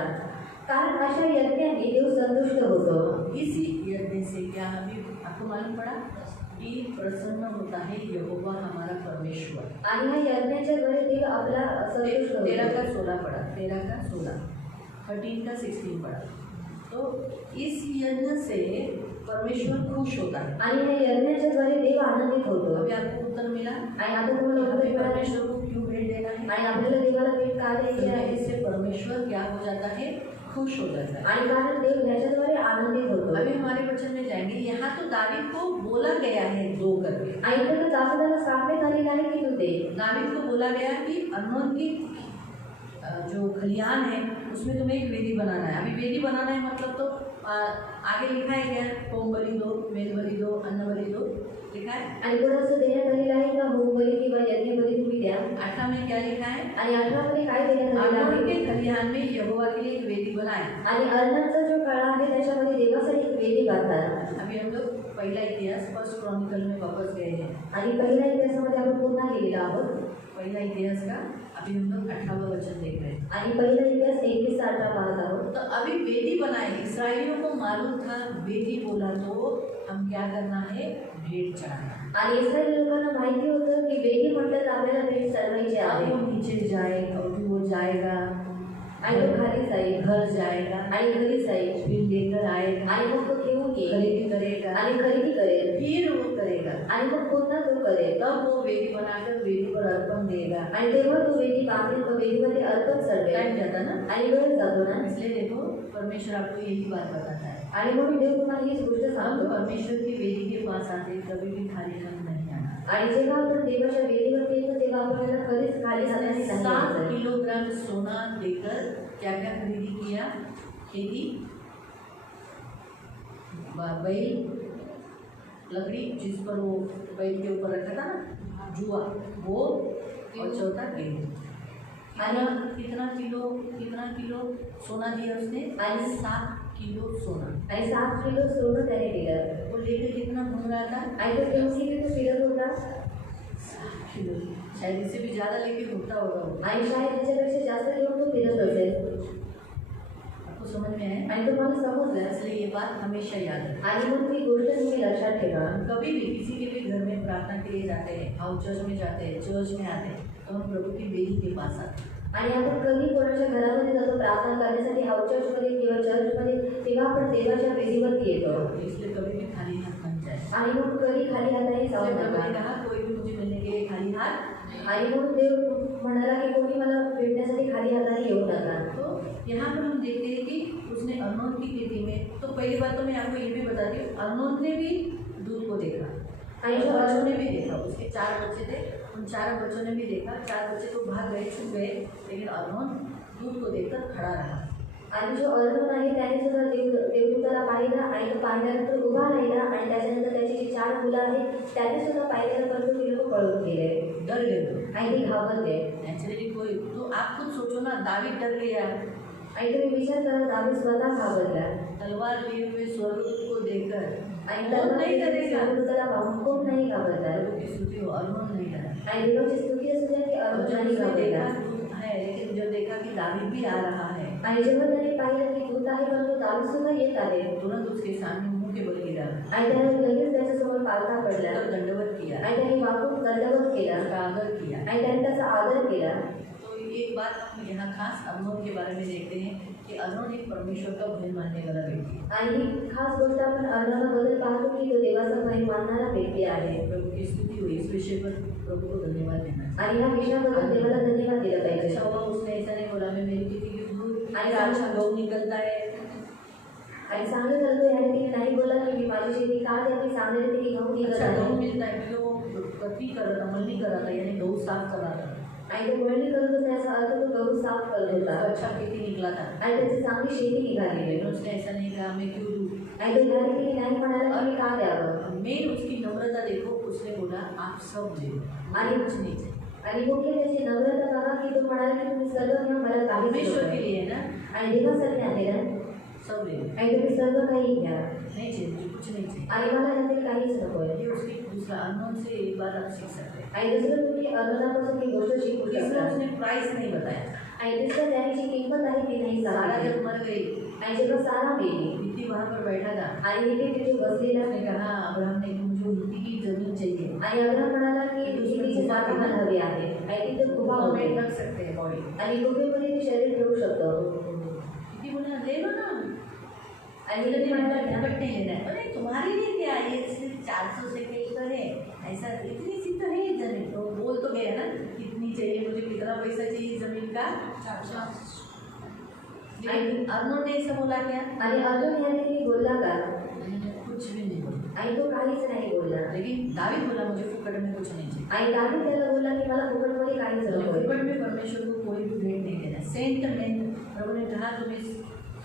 कारण अशा यज्ञांनी देव संतुष्ट होतो. इसी यज्ञ से क्या अभी आपको मालूम पड़ा कि प्रसन्न होता है यहोवा हमारा परमेश्वर. आणि ह्या यज्ञाच्या द्वारे देव आपला संतुष्ट 13 होतो. का 16 पढ़ा, 13 का 16, 13 का 16 पढ़ा. तो इस यज्ञ से परमेश्वर खुश होता है. आणि ह्या यज्ञाच्या द्वारे देव आनंदित होतो. अभी आपको उत्तर मिला. आणि आता तुम्हाला उत्तर हमें मिळाले. परमेश्वर को क्यों भेंट देना है? आणि आपल्याला देवाला भेट का द्यायची आहे. इससे परमेश्वर क्या हो जाता है? खुश हो जाता है. आणि कारण देव ह्याच्याद्वारे आनंदित होतो. अभी हमारे वचन में जाएंगे. यहाँ तो दावीद को बोला गया है 2 करके. आणि इथे दाविदाला सांगण्यात आलेलं आहे की तू दे. दावीद को बोला गया कि अर्नोन की जो खलिहान है उसमें तुम्हें एक वेदी बनाना है. अभी वेदी बनाना है मतलब तो आगे लिखा है क्या? होम बलि दो, मेल बलि दो, अन्न बलि दो, लिखा है. आणि पुढे असं देण्यात आलेलं आहे का होम बली किंवा यज्ञ बली तुम्ही द्या. 8 में क्या लिखा है? आणि 18 मध्ये काय देण्यात आलेलं अर्नोन आहे. के खलिहान में यहोवा के लिए एक वेदी बनाए. आणि अर्नाचा जो काळा आहे त्याच्यामध्ये देवासाठी एक वेदी बांधतात. अभी हम लोग पहला इतिहास 1 क्रॉनिकल में वापस गए हैं. आणि पहिल्या इतिहासामध्ये आपण पुन्हा गेलेलो आहोत. पहला इतिहास का अभी हम लोग 18वां वचन देख रहे हैं. आणि पहिला इतिहास 21 से 18 पाहत आहोत. तो अभी वेदी बनाए. इसराइलियों को मालूम था वेदी बोला तो हम क्या करना है? भेंट चढ़ाना. आणि इस्रायल लोकांना माहिती होतं की वेदी म्हटलं तर आपल्याला भेट चढवायची अब आहे. वो नीचे जाएगा और फिर वो जाएगा आणि तो खाली जाईल. घर जाएगा आणि घरी जाईल. फिर लेकर आएगा आणि मग तो घेऊन येईल. खरीदी करेगा आणि खरेदी करेल. फिर वो करेगा. आणि मग पुन्हा तो करेल. तब वो वेदी बनाकर वेदी पर अर्पण देगा. आणि तेव्हा तो वेदी बांधेल. तो वेदीमध्ये अर्पण चढवेल. टाइम जाता ना. आणि वेळ जातो ना. इसलिए देखो परमेश्वर आपको यही बात बताता है. आणि म्हणून देव तुम्हाला हीच गोष्ट हम सांगतो. परमेश्वर की वेदी के पास आते कभी भी खाली हाथ नहीं आना. आणि जेव्हा आपण देवाच्या वेदीवर येतो तेव्हा आपल्याला कधीच खाली हाताने नाही 7 यायचं. किलोग्राम सोना देकर क्या क्या खरीदी किया? खेती, बैल, लकड़ी जिस पर वो बैल के ऊपर रखा था ना जुआ, वो और चौथा गेहूँ. आणि कितना किलो सोना दिया उसने? आणि 7 किलो सोना. आणि 7 किलो सोनं त्याने दिलं. वो लेकर कितना घूम रहा था? आणि तो घेऊन किती तो फिरत होता. 7 किलो. शायद इससे भी ज़्यादा लेके घूमता होगा वो. आणि शायद त्याच्यापेक्षा जास्त घेऊन तो फिरत असेल. आपको समझ में आया? आणि तुम्हाला समजलं. इसलिए ये बात हमेशा याद रखें. आणि मग ती गोष्ट तुम्ही लक्षात ठेवा. हम कभी भी किसी के भी घर में प्रार्थना के लिए जाते हैं, हाउस चर्च में जाते हैं, चर्च में आते हैं, तो हम प्रभु की वेदी के पास आते हैं. आणि आपण कधी कोणाच्या घरामध्ये जातो प्रार्थना करण्यासाठी हाऊस चर्चमध्ये किंवा चर्चमध्ये तेव्हा आपण देवाच्या वेदीवरती येतो. इसलिए कभी भी खाली हाथ मत जाए. आणि मग कधी खाली हाताने जाऊ इसलिए प्रभु ने नका. कहा कोई भी मुझे मिलने के लिए खाली हाथ. आणि म्हणून देव म्हणाला की कोणी मला भेटण्यासाठी खाली हाताने येऊ नका. तो यहाँ पर हम देखते हैं कि उसने अर्नोन की खेती में, तो पहली बात तो मैं आपको ये भी बताती हूँ, अर्नोन ने भी दूध को देखा आणि और जो बच्चों ने भी देखा. उसके 4 बच्चे थे, उन 4 बच्चों ने भी देखा. 4 बच्चे तो भाग गए, छुप गए, लेकिन अर्नोन दूध को देखकर खड़ा रहा. आणि जो अर्जुन आहे त्याने सुद्धा देवदूताला पाहिला आणि तो पाहिल्यानंतर उभा राहिला. आणि त्याच्यानंतर त्याची जी 4 मुलं आहेत त्याने सुद्धा पाहिल्यानंतर ते लोक पळून गेले. डर गए तो. आणि ते घाबरले. नेचुरली कोई तो आप खुद सोचो ना, दावीद डर गया. आणि तुम्ही विचार करा दावीद स्वतः घाबरला. तलवार लिए हुए स्वर्गदूत को देखकर आणि कौन नहीं डरेगा? देवदूताला पाहून कोण नाही घाबरला. प्रभु की स्तुति हो, अर्नोन नहीं डरा. आणि देवाची स्तुती असू द्या की और अर्जुन जब नाही उसने देखा घाबरला. दूत है, लेकिन जब देखा कि दावीद भी आ रहा है, आणि जेव्हा त्याने पाहिलं की दूत आहे परंतु दावीद सुद्धा येत आहे. तुरंत उसके सामने मुंह के बल गिरा आणि त्याने लगेच त्याच्यासमोर पालथा पडला. और दंडवत किया, आणि त्याने वाकून दंडवत केला. उसका आदर किया. आणि त्याने त्याचा आदर केला. तो एक बात हम यहाँ खास अर्नोन के बारे में देखते हैं कि अर्नोन एक परमेश्वर का भय मानने वाला व्यक्ति है. आणि ही खास गोष्ट आपण अर्जुनाबद्दल पाहतो की तो देवाचा भय मानणारा व्यक्ती आहे. प्रभु की स्तुति हुई. इस विषय पर प्रभु को धन्यवाद देना. आणि या विषयाबद्दल देवाला धन्यवाद दिला पाहिजे. अच्छा हुआ उसने ऐसा नहीं बोला मैं मेरी खेती की दूध आणि अच्छा गहू निकलता है. आणि चांगलं करतो या रीतीने नाही बोला की मी माझी शेती का द्यावी. चांगल्या रीतीने गहू निघत अच्छा गहू आहे. मिलता है क्योंकि वो कटी कर रहा था, मल्ली कर रहा था, यानी गहू साफ कर रहा था. आणि तो मळणी करत होता याचा अर्थ तो गहू साफ करत तो होता. अच्छा खेती निकला था. आणि त्याची चांगली शेती निघाली. लेकिन उसने ऐसा नहीं कहा मैं क्यों दूँ. आणि तो या रीतीने नाही म्हणाला की मी का द्यावं. मेन उसकी नम्रता देखो, उसने बोला आप सब दे आणि कुछ नहीं चाहिए. आणि मुख्य त्याची नम्रता बघा की तो म्हणाला की तुम्ही सर्व घ्या मला काहीच परमेश्वर के नको. लिए है ना, आणि देवासाठी आहे ना. सब ले लो. आणि तुम्ही सर्व काही घ्या नहीं चाहिए मुझे, कुछ नहीं चाहिए. आणि मला यातील काहीच नको आहे. ये उसकी दूसरा अर्नोन से एक बात आप सीख सकते हैं. आणि दुसरं तुम्ही अर्जुनापासून ही गोष्ट शिकू इसमें शकता. उसने प्राइस नहीं बताया. आणि तिसरं त्याने जी किंमत आहे ती नाही सारा सांगितली. जब मर गई, आणि जेव्हा सारा मेली हित्ती वहां पर बैठा था, आणि हित्ती तिथे बसलेला उसने कहा अब्राहम ने कि मुझे हित्ती की जमीन चाहिए, आणि अब्राहम म्हणाला की हित्तीची जागा मला हवी आहे. आणि तिथे गुहा गुफा होती में रख सकते हैं बॉडी। आणि गुफेमध्ये ते शरीर ठेवू शकतो. हित्ती बोला ले लो ना, आणि हित्ती म्हणाला फुकट नहीं लेना है। अरे तुम्हारे लिए क्या, ये सिर्फ 400 सेकंड का है, ऐसा इतनी सी तो है जमीन। तो बोल तो गया ना कितनी चाहिए, मुझे कितना पैसा चाहिए जमीन का, 400। लेकिन अर्नोन ने ऐसा बोला क्या? आणि अर्जुन याने बोलला का? कुछ भी नहीं बोला। आणि तो काहीच नाही बोलला. लेकिन दावीद बोला मुझे फुकट में कुछ नहीं चाहिए। आणि दावीद त्याला बोलला की मला फुकटमध्ये काहीच नको. फुकट में परमेश्वर को कोई भी भेंट नहीं देना। सेंटमेंट, प्रभु ने कहा तुम्हें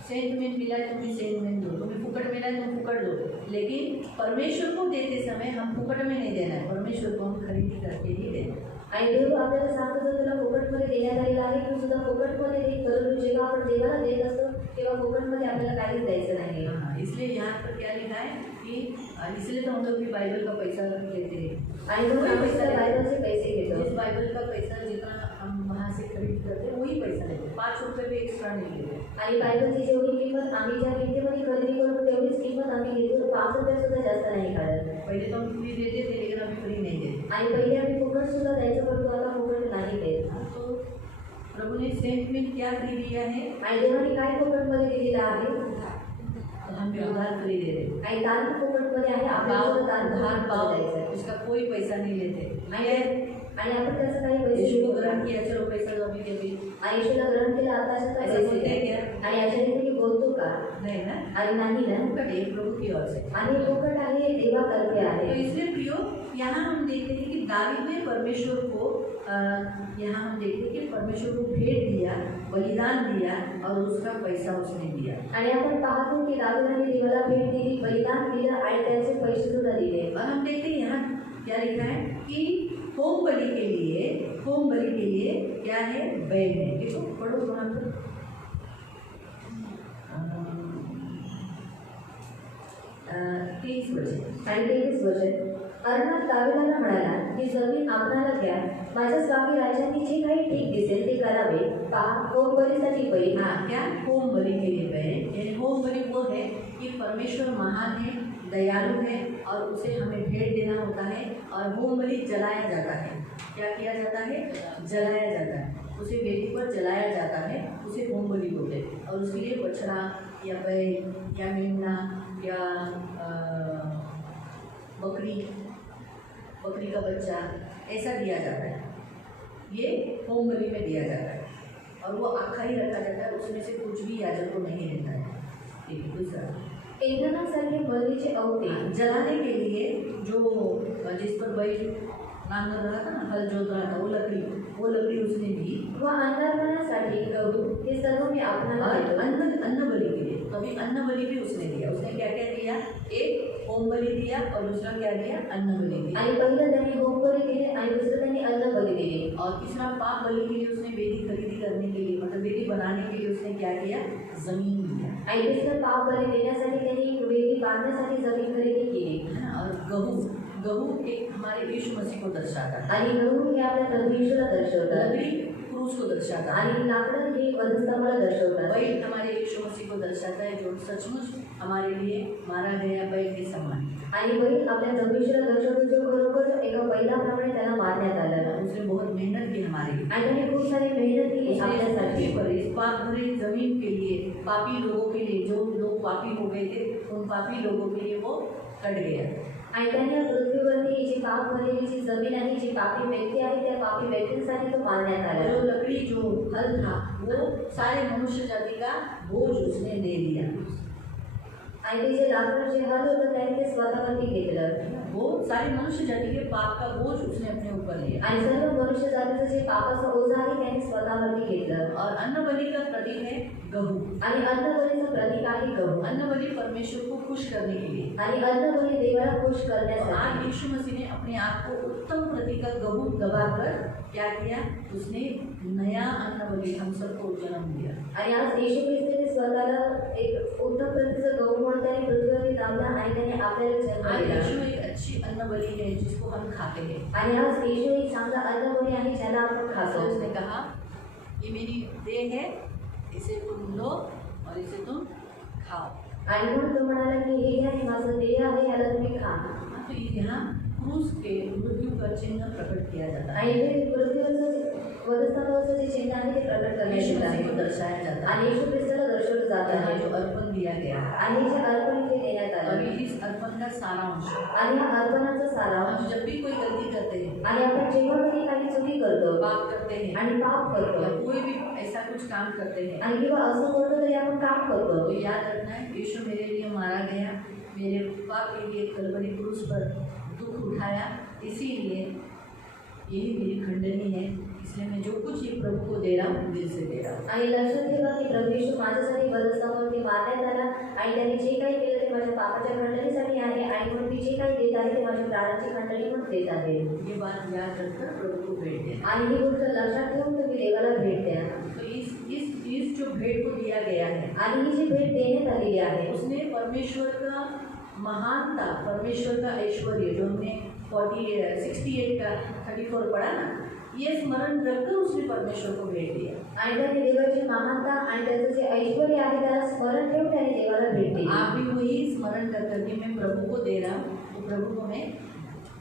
सेंटमेंट मिला है तुम्हें सेंटमेंट दो, तुम्हें फुकट मिला है तुम फुकट दो। लेकिन परमेश्वर को देते समय हम फुकट में नहीं देना है, परमेश्वर को हम खरीदी करके ही देना है। आणि देव आपल्याला सांगतो जर तुला फुकटमध्ये देण्यात आलेला आहे तू सुद्धा फुकटमध्ये दे. परंतु जेव्हा आपण देवाला देत असतो तेव्हा फुकटमध्ये आपल्याला काहीच द्यायचं नाही. हाँ, इसलिए यहाँ पर क्या लिखा है कि इसलिए तो हम लोग भी बाइबल का पैसा लेते हैं। आणि मग आम्ही सुद्धा बायबलचे पैसे घेतो. जिस बाइबल का पैसा जितना हम वहाँ से खरीद करते हैं वही पैसा लेते हैं, 5 रुपये भी एक्स्ट्रा नहीं लेते। आणि बायबलची जेवढी किंमत आम्ही ज्या किमतीमध्ये खरेदी करतो तेवढीच किंमत आम्ही घेतो. 5 रुपये सुद्धा जास्त नाही काढत. पहले तो हम फ्री देते थे लेकिन अभी फ्री नहीं देते। आणि पहिले आम्ही फुकट सुद्धा द्यायचं परंतु आता फुकट नाही देत. तो प्रभु ने सेंट में क्या फ्री दिया है, आणि देवाने काय फुकटमध्ये दिलेलं आहे? तो हम भी उधार फ्री दे रहे हैं। आणि दान फुकटमध्ये आहे. आपल्याला सुद्धा दान उधार फुकट पाओ, द्यायचं आहे. उसका कोई पैसा नहीं लेते। आणि आपण त्याचं काही पैसे यीशु को घेतो. ग्रहण किया, चलो पैसा दो अभी के अभी, आणि येशूला ग्रहण केलं आताच्या तर ऐसे पैसे बोलते हैं द्या. क्या? आणि याच्या तुम्ही बोलतो का? नहीं ना, आणि नाही ना. फुकट है प्रभु की ओर से। आणि फुकट आहे देवातर्फे तो आहे. इसलिए प्रियो यहाँ हम देखते हैं कि दावीद ने परमेश्वर को यहाँ हम देखते हैं कि परमेश्वर को भेंट दिया, बलिदान दिया और उसका पैसा उसने दिया। आणि आपण पाहतो की दाविदाने देवाला भेट दिली, बलिदान दिलं आणि त्याचे पैसे सुद्धा दिले. और हम देखते हैं यहाँ क्या लिखा है कि होम बलि के लिए क्या है, बैल है। देखो पढ़ो वहाँ पर 23 वचन। आणि 23 वचन. अर्नात दाविदाला म्हणाला की जमीन आपणाला द्या, माझ्या स्वामी राजांनी जे काही ठीक दिसेल ते करावे. पहा होम बलीसाठी बैल. हाँ, क्या होम बलि के लिए बैल, यानी होम बलि वो है कि परमेश्वर महान है, दयालु है और उसे हमें भेंट देना होता है। और होम बलि जलाया जाता है। क्या किया जाता है? जलाया जाता है, उसे वेदी पर जलाया जाता है, उसे होम बलि बोलते हैं। और उसके लिए बछड़ा या बैल या मेमना या बकरी का बच्चा ऐसा दिया जाता है, ये होम बलि में दिया जाता है। और वो आखा ही रखा जाता है, उसमें से कुछ भी याजक को नहीं लेता है। ठीक है, दूसरा इंधनासारखे बलीचे अवते. जलाने के लिए जो जिस पर बैल नांगर रहा था ना, हल जोत रहा था, वो लकड़ी उसने दी। व अंधारपणासाठी गहू हे सर्व मी आपणाला और देतो. अन्न बलि के लिए तभी अन्न बलि भी उसने दिया। उसने क्या क्या दिया? एक होम बलि दिया और दूसरा क्या दिया? अन्न बलि दिया। आणि पहिलं त्यांनी होम बली दिले आणि दुसरं त्यांनी अन्न बली दिली. और तीसरा पाप बलि के लिए उसने वेदी खरीदी करने के लिए, मतलब वेदी बनाने के लिए उसने क्या किया? जमीन दिया। आणि तिसरं पाप बली देण्यासाठी त्यांनी वेदी बांधण्यासाठी जमीन खरेदी केली. है ना। और गहू एक हमारे यीशु मसीह को दर्शाता है, आणि गहू हे आपल्या प्रभू येशूला दर्शवतात. लकड़ी क्रूस को दर्शाता है, आणि लाकडं हे वधस्तंभाला दर्शवतात. बैल हमारे यीशु मसीह को दर्शाता है जो सचमुच हमारे लिए मारा गया बैल के समान। आणि बैल आपल्या प्रभू येशूला दर्शवतो जो खरोखर एका बैलाप्रमाणे त्याला मारण्यात आलं. उसने बहुत मेहनत की हमारे लिए। आणि त्याने खूप सारी मेहनत केली उसने आपल्यासाठी. पृथ्वी पर इस पाप भरी जमीन के लिए, पापी लोगों के लिए, जो लोग पापी हो गए थे उन पापी लोगों के लिए वो कट गया। आणि त्याने पृथ्वीवरती जी पाप भरलेली जी जमीन आहे, जी पापी व्यक्ती आहे, त्या पापी व्यक्तींसाठी तो मारण्यात आला. जो लकड़ी जो हल था वो सारे मनुष्य जाति का बोझ उसने ले लिया। आणि ते जे लाकूड जे हल होतं त्याने ते स्वतःवरती घेतलं. वो सारे मनुष्य जाति के पाप का बोझ उसने अपने ऊपर लिया। आणि सर्व मनुष्य जातीचं जे पापाचं ओझं आहे त्याने स्वतःवरती घेतलं. और अन्न बलि का प्रतीक है गहू। आणि अन्नबलीचं प्रतीक आहे गहू. अन्न बलि परमेश्वर को खुश करने के लिए। आणि अन्नबली देवाला खुश तो करण्यासाठी. आज यीशु मसीह ने अपने आप को उत्तम प्रतीक का गहू दबाकर क्या किया? उसने नया अन्न बलि हम सबको जन्म दिया। आणि आज येशू ख्रिस्ताने स्वतःला एक उत्तम प्रतीचं गहू म्हणून त्याने पृथ्वीवरती लावला आणि त्याने आपल्याला जन्म आज दिला. यीशु एक अच्छी अन्न बलि है जिसको हम खाते हैं। आणि आज येशू एक चांगला अन्नबली आहे ज्याला आपण तो खातो. उसने कहा ये मेरी देह है, इसे तुम लो और इसे तुम खाओ। आणि म्हणून तो म्हणाला की हे घ्या, हे माझं देह आहे, याला तुम्ही खा. हाँ, तो यहाँ क्रूस के मृत्यू का चिन्ह प्रकट किया जाता है, आणि हे मृत्यूचं वधस्थानावरचं जे चिन्ह आहे ते प्रकट करण्यात यीशु येत मसीह को आहे. दर्शाया जाता है, आणि येशू ख्रिस्ताला दर्शवलं जात यहाँ आहे. जो अर्पण दिया गया है। आणि जे अर्पण इथे देण्यात और आलं ये इस अर्पण का सारांश, आणि या अर्पणाचा सारांश. हम जब भी कोई गलती करते हैं, आणि आपण जेव्हा कधी काही चुकी करतो पाप करते हैं आणि पाप या करतो कोई भी ऐसा कुछ काम करते हैं, आणि किंवा असं करतो तरी आपण काम तो करतो. याद रखना है यीशु मेरे लिए मारा गया, मेरे पाप के लिए कलवरी क्रूस पर दुख उठाया, इसीलिए यही मेरी खंडनी है, इसलिए मैं जो कुछ ये प्रभु को दे रहा हूँ दिल से दे रहा हूँ। आणि लक्षात ठेवा की प्रभू येशू माझ्यासाठी वधस्थानावरती मारण्यात आला आणि त्यांनी जे काही केलं ते माझ्या पापाच्या खंडणीसाठी आहे आणि म्हणून मी जे काही देत आहे ते माझ्या प्राणाची खंडणी म्हणून देत आहे. ये बात याद रखकर प्रभु को भेंट देना। आणि ही गोष्ट लक्षात ठेवून तुम्ही देवाला भेट द्या. तो इस जो भेंट को दिया गया है, आणि ही जी भेट देण्यात आलेली आहे उसने परमेश्वर का महानता, परमेश्वर का ऐश्वर्य, जो हमने 68 का 34 पढ़ा ना, ये स्मरण रखकर उसने परमेश्वर को भेंट दिया। आणि त्याने देवाची महानता आणि त्याचं जे ऐश्वर्य आहे त्याला स्मरण ठेवून त्याने देवाला भेट दिली. आप भी वही स्मरण कर करके मैं प्रभु को दे रहा हूँ, तो प्रभु को मैं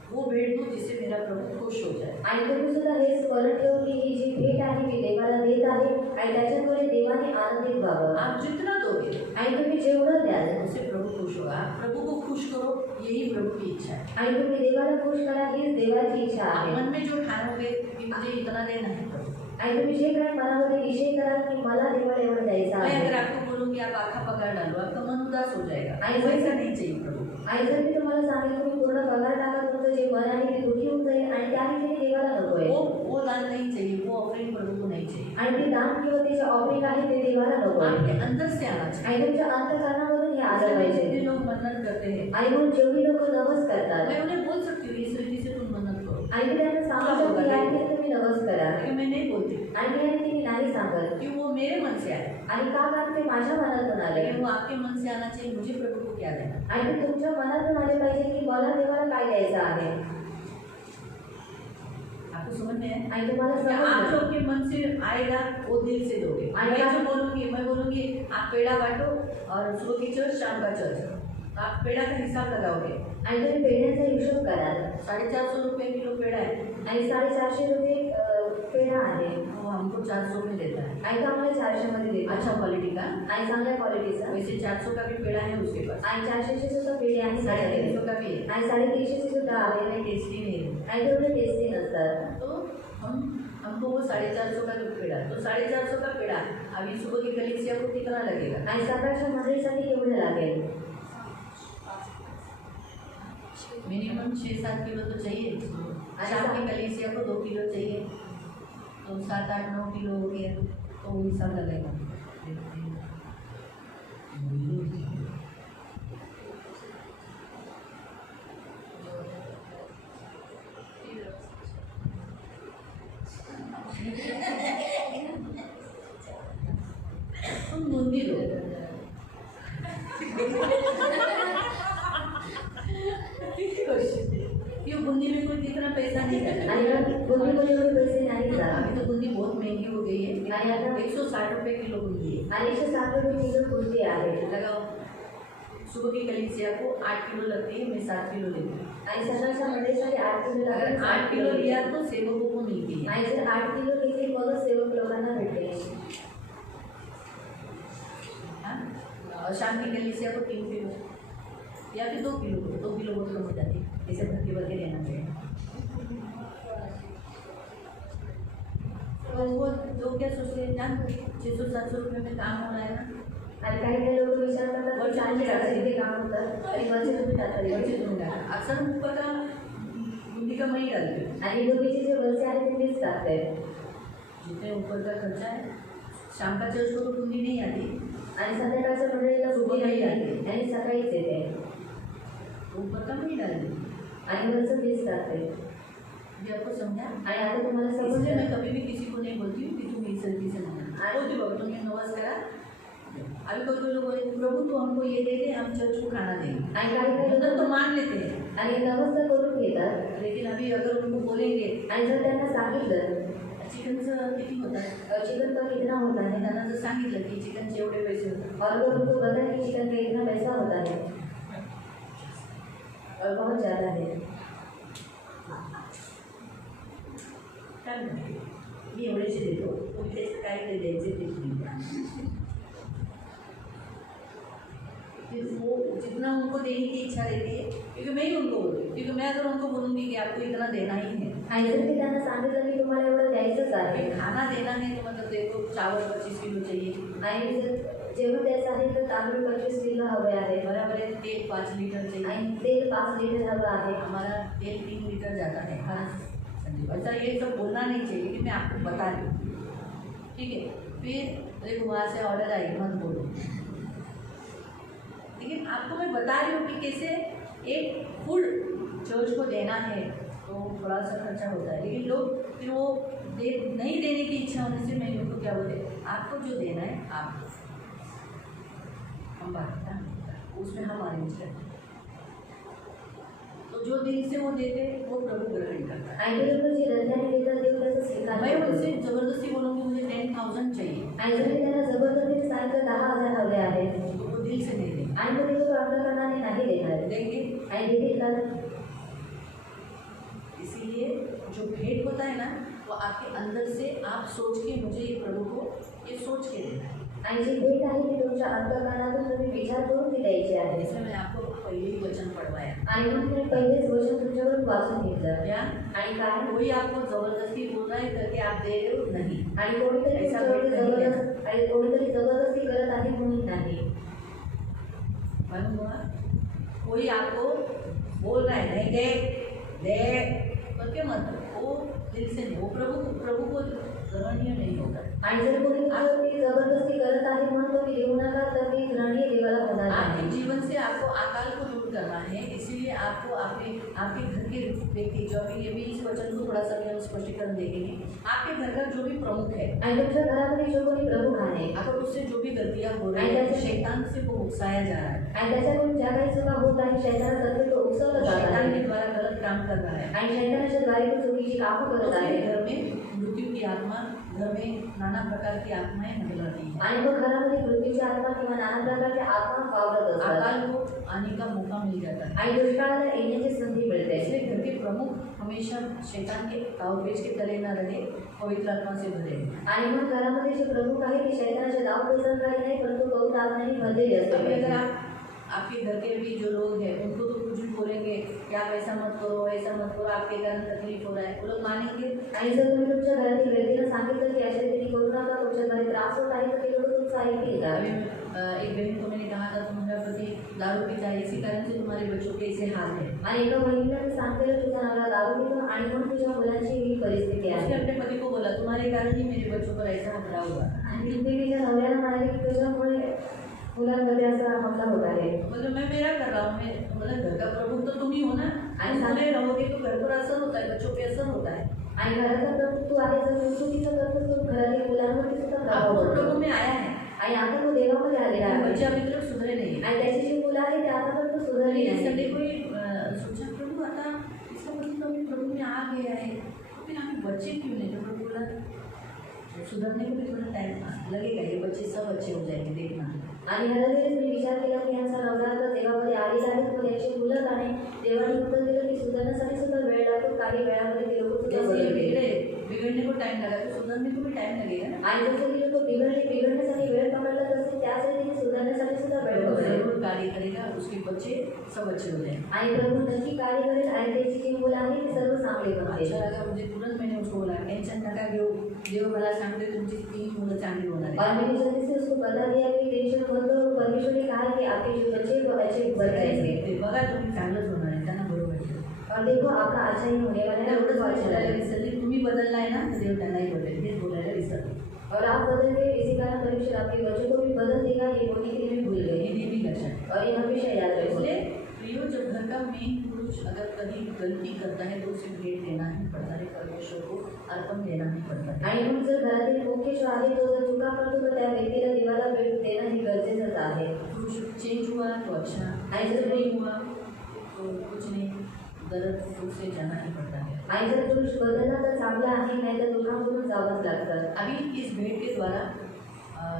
वो भेंट दूँ जिससे मेरा प्रभु खुश हो जाए। आणि तुम्ही सुद्धा हे स्मरण ठेवून की ही जी भेट आहे मी देवाला देत आहे आणि त्याच्याद्वारे देवाने आनंदित व्हावं. आप जितना दोगे आणि तुम्ही जेवढं द्याल उससे प्रभु खुश होगा। आप प्रभु को खुश करो, यही प्रभु की इच्छा है। आणि तुम्ही देवाला खुश करा हीच देवाची इच्छा आप आहे. मन में जो ठानोगे कि मुझे इतना देना है प्रभु, आणि तुम्ही जे काही मनामध्ये निश्चय कराल की मला देवाला एवढं द्यायचं मैं अगर आहे. आपको बोलूँगी आप आखा पगार डालो, आपका मन उदास हो जाएगा। आई वैसा नहीं चाहिए प्रभु। आणि जर मी तुम्हाला सांगितलं तुम्ही पूर्ण पगार टाका, तुमचं जे मन आहे ते दुखी होऊन जाईल आणि त्या रीतीने देवाला नकोय. वो दान नहीं चाहिए, वो ऑफरिंग प्रभु को नहीं चाहिए। आणि ते दान किंवा ते जे ऑफरिंग आहे ते देवाला नकोय. आपके अंदर से आना चाहिए। आणि तुमच्या अंतःकरणामधून हे आलं जितने पाहिजे. लोग मन्नत करते हैं, आणि म्हणून जेवढी लोक नवस करतात मैं उन्हें बोल सकती हूँ इस रीति से तुम मन्नत करो, आणि मी त्यांना सांगू शकते या रीतीने तुम्ही नवस करा. लेकिन मैं नहीं बोलती आणि मी या रीतीने नाही सांगत. कि वो मेरे मन से आए, आणि का कारण ते माझ्या मनातून आले. लेकिन वो आपके मन से आना चाहिए, मुझे प्रभु को क्या देना। आणि ते तुमच्या मनातून आले पाहिजे की मला देवाला काय द्यायचं आहे. आपको समझ में है? आणि तुम्हाला क्या आप समजलं. जो आपके मन से आएगा वो दिल से दोगे। मैं बोलूँगी आप पेड़ा बांटो और सुबह की चर्च, शाम का चर्च, आप पेड़ा का हिसाब लगाओगे। आणि तुम्ही पेढ्यांचा हिशोब कराल 450 रुपये किलो पेड़ा है, आणि 450 रुपये पेढा आहे वो हमको 400 में देता है, आणि तो आम्हाला 400 मध्ये देतो. अच्छा क्वालिटी का। आणि चांगल्या क्वालिटीचा. वैसे 400 का भी पेड़ा है उसके पास, आणि 400चे सुद्धा पेढे आहे 350 का भी है, आणि 350चे सुद्धा आहे. इतने टेस्टी नहीं है। आणि तेवढे टेस्टी नसतात. तो हमको वो 450 का जो पेड़ा, तो 450 का पेड़ा अभी सुबह की कलीसिया को कितना लगेगा? आणि सकाळच्या मंडळीसाठी केवढे लागेल. मिनिमम 6-7 किलो तो चाहिए। शाम की कलीसिया को 2 किलो चाहिए, तो 7-8-9 किलो हो गया, तो वो हिसाब लगेगा। तुम बूंदी दो। ये बूंदी में कोई इतना पैसा नहीं करता। आणि बुंदीमध्ये एवढे पैसे नाही जात. अभी तो बूंदी बहुत महंगी हो गई है, आणि आता 160 रुपये किलो बूंदी है। आणि 160 रुपये किलो बुंदी आहे. लगाओ, सुबह की कलीसिया को 8 किलो लगती है, मैं 7 किलो लेती हूँ। आणि सकाळच्या मंडळीसाठी 8 किलो अगर लागेल. 8 किलो लिया तो सेवकों को मिलती है। आणि जर 8 किलो घेतली मगच सेवक लोकांना भेटते. हाँ? और शाम की कलीसिया को 3 किलो या फिर 2 किलो, 2 किलो बहुत कम हो जाती है, इसे भर के लेना चाहिए। तो वो लोग क्या सोचते हैं, जान 600-700 रुपये में काम हो रहा है ना, आणि काही काही लोक विचार करतात की 400 इथे काम होतं आणि वरचे तुम्ही टाकता. बच्चे दूंगा अक्सर ऊपर का बूंदी का मैं ही डालती हूँ। आणि बुंदीचे जे वरचे आहे ते मीच टाकते. जितने ऊपर का खर्चा है, शाम का चर्च को तो बूंदी नहीं आती, आणि संध्याकाळच्या मंडळीला बुंदी नाही आली आणि सकाळीच येते. ऊपर का मैं ही डालती हूँ। आणि वरचं मीच टाकते. ये आपको समझा? आणि आता तुम्हाला इसलिए समजलं. मैं कभी भी किसी को नहीं बोलती हूँ कि तुम इस तरीके से ना बोलती बाबा तुमने नमाज करा। अभी कोई लोग बोले प्रभु तो हमको ये दे दे, हम चर्च को खाना देंगे, आणि काही काही मतलब लोक तो मान लेते हैं। आणि नमस्कार करून घेतात. लेकिन अभी अगर उनको बोलेंगे आणि जर त्यांना सांगितलं चिकनचं किती होत आहे? और चिकन का कितना होता आणि है? त्यांना जर सांगितलं की चिकनचे एवढे पैसे होतात, और अगर उनको पता है कि चिकन का इतना पैसा होता है और बहुत ज़्यादा है, काय म्हणते मी एवढेचे देतो, तुम्ही त्याचं काय ते द्यायचे ते तुम्ही द्या. फिर वो जितना उनको देने की इच्छा रहती है, क्योंकि मैं ही उनको बोलती हूँ, क्योंकि मैं अगर उनको बोलूँगी कि आपको इतना देना ही है, आणि जर मी त्यांना सांगितलं की तुम्हाला एवढं द्यायचंच आहे फिर खाना देना है तो मतलब देखो चावल 25 किलो चाहिए, आणि जर जेवण द्यायचं आहे तर तांदूळ 25 किलो हवे आहे बराबर है, तेल 5 लीटर चाहिए, आणि तेल 5 लिटर हवं आहे. हमारा तेल 3 लीटर जाता है. हाँ. ऐसा ये सब बोलना नहीं चाहिए कि मैं आपको बता रही हूँ, ठीक है. फिर देखो वहाँ से ऑर्डर आई, मत बोलो, लेकिन आपको मैं बता रही हूँ कि कैसे एक फूड चर्च को देना है तो थोड़ा सा खर्चा होता है, लेकिन लोग फिर वो नहीं देने की इच्छा होने से मैं उनको क्या बोलते, आपको जो देना है आप हम बांटना उसमें हम अरेंज करते हैं. तो जो दिल से वो देते वो प्रभु ग्रहण करता है. आणि ते लोक जे हृदयाने देतात देव त्याचं स्वीकार मैं करतो. उनसे जबरदस्ती बोलूँगी मुझे 10,000 चाहिए, आणि जर मी त्यांना जबरदस्तीने सांगितलं 10,000 हवे आहेत तो वो दिल से नहीं देंगे. आणि मग ते लोक अंतःकरणाने नाही देणार देंगे. आणि देतील का? इसीलिए जो भेंट होता है ना वो आपके अंदर से आप सोच के मुझे ये प्रभु को ये सोच के देना है. आणि जी भेट आहे ती तुमच्या अंतःकरणातून तुम्ही विचार करून ती द्यायची आहे. जैसे मैंने आपको पहले ही वचन पढ़वाया, आणि मग मी पहिलेच वचन तुमच्याकडून वाचून घेतलं. क्या आणि काय? कोई आपको जबरदस्ती बोल रहा है करके आप दे रहे हो? नहीं. आणि कोणीतरी ऐसा तुमच्यावरती भेट नाही जबरदस्त आणि कोणीतरी जबरदस्ती करत आहे म्हणून नाही. मालूम हुआ? कोई आपको बोल रहा है नहीं दे दे करके मत दो. वो दिल से नहीं, वो प्रभु को ग्रहणीय नहीं होगा. आणि जर कोणी तुमच्यावरती जबरदस्ती करत आहे म्हणून तुम्ही देऊ नका तर ती ग्रहणीय देवाला होणार आपके नाही. जीवन से आपको अकाल को दूर करना है, इसीलिए आपको आपके घर के व्यक्ति जो अभी ये भी इस वचन को थोड़ा सा भी हम स्पष्टीकरण देखेंगे. आपके घर का जो भी प्रमुख है, आणि तुमच्या घरामध्ये जो कोणी प्रमुख आहे अगर उससे जो भी गलतियाँ हो रही है, शैतान से वो उकसाया जा रहा है, आणि त्याच्याकडून ज्या काही चुका होत आहे शैतानातर्फे तो उकसवला जात शैतान आहे के द्वारा गलत काम कर रहा है, आणि शैतानाच्या द्वारे तो चुकीची कामं करत उसके आहे. घर में मृत्यु की आत्मा, घर में नाना प्रकार की आत्माएं मंडलाती है. आणि मग घरामध्ये मृत्यूची आत्मा किंवा नाना प्रकारच्या आत्मा वावरत असतात अकाल को आने का मौका मिल जाता है. आणि दुष्काळाला येण्याची संधी मिळते. इसलिए घर के प्रमुख हमेशा शैतान के दावपेच के तले न रहे, पवित्र आत्मा से भरे. आणि मग घरामध्ये जे प्रमुख आहे ते शैतानाच्या दावपेचात काही नाही परंतु पवित्र आत्म्याने भरलेले अभी अगर असतात. आपके घर के भी जो लोग हैं उनको तो कुछ भी बोलेंगे कि आप ऐसा मत करो ऐसा मत करो, आपके कारण तकलीफ हो रहा है, वो लोग मानेंगे. आणि जर तुम्ही तुमच्या घरातील व्यक्तीला सांगितलं की अशा रीतीने करू नका तुमच्या घरी त्रास होत आहे तर ते लोक तुमचं ऐकतील का? अभी एक बहन को मैंने कहा था तुम्हारा पति दारू पीता है, इसी कारण से तुम्हारे बच्चों के ऐसे हाल है. आणि एका बहिणीला मी सांगितलं तुझा नवरा दारू पितो आणि म्हणून तुझ्या मुलांची ही परिस्थिती उसने आहे. अपने पति को बोला तुम्हारे कारण ही मेरे बच्चों पर ऐसा हमला हुआ. आणि तिने तिच्या नवऱ्याला म्हणाले की तुझ्यामुळे मुलांमध्ये असा हमला होत आहे. मतलब मैं मेरा कर रहा हूँ, मैं मतलब घर का प्रभुख तो तुम ही हो ना, तुम रहोगे तो घर पर असर होता है, बच्चों पे असर होता है. आणि घराचा प्रभू तू आहे जर तू चुकीचं करतो तो घरातील मुलांवरती सुद्धा अब प्रभाव वो पडतो. प्रभु में आया है, आणि आता तो देवामध्ये आलेला आहे बच्चे अभी तक सुधरे नहीं. आणि त्याची जी मुलं आहे ते आतापर्यंत सुधारली मैंने नाही. संडे को ही सोचा प्रभु आता इसका मतलब अभी प्रभु में आ गया है, तो फिर हमें बच्चे क्यों नहीं. तो प्रभु बोला सुधरने को भी थोड़ा टाइम लगेगा, ये बच्चे सब अच्छे हो जाएंगे देखना. आणि ह्या वेळेस मी विचार केला की यांचा नवरा तर देवामध्ये आलेला आहे पण याची मुलं का नाही. देवाने उत्तर दिलं की सुधारण्यासाठी सुद्धा वेळ लागतो. काही वेळामध्ये ते लोक सुद्धा जैसे ये बदलतील. बिगड़ने को टाइम लगा तो सुधरने को भी टाइम लगेगा ना. आणि जसं की लोक बिघडण्यासाठी वेळ पकडला तसे त्याच वेळी सुधारण्यासाठी सुद्धा वेळ प्रभु पकडेल. जरूर कार्य करेगा, उसके बच्चे सब अच्छे हो जाएंगे. आणि प्रभू नक्की कार्य करेल आणि त्याची जी मुलं आहे ती सर्व चांगले बनतील. अच्छा लगा मुझे, तुरंत मैंने उसको बोला टेंशन नका घेऊ, देव मला सांगते तुमची 3 मुलं चांगली होणार और आहे. मैंने जल्दी से उसको बता दिया कि टेंशन मत करो. परमेश्वर ने कहा कि आपके जो बच्चे वो अच्छे बन जाएंगे ते बघा तुम्ही चांगलंच होणार आहे, त्यांना बरोबर आहे. और देखो आपका अच्छा ही होने वाला है. एवढंच आपको अच्छा बोलायला लगेगा. विसरली, तुम्ही बदलला आहे ना तर देव त्यांनाही बदलेल, हेच बोलायला विसरले. और आप बदल गए इसी कारण परमेश्वर आपके बच्चों को भी बदल देगा ये बोलने के लिए भी भूल हे गए. नेहमी लक्षात. और ये हमेशा याद रखो. इसलिए प्रियो जब घर का मेन पुरुष अगर कभी गलती करता है तो उसे भेंट देना ही पड़ता है, परमेश्वर को अर्पण देना ही पड़ता है. आणि मग जर घरातील मुख्य जो आहे तो जर चुका करतो तर त्या व्यक्तीला देवाला भेट देणं ही गरजेचंच आहे. पुरुष चेंज हुआ तो अच्छा, आणि जर नहीं हुआ तो कुछ नहीं. दर्द दुख से जाना ही पड़ता है। आणि जर पुरुष बदलला तर चांगला आहे, नाही तर दुःखामधून जावंच लागतं. अभी इस भेंट के द्वारा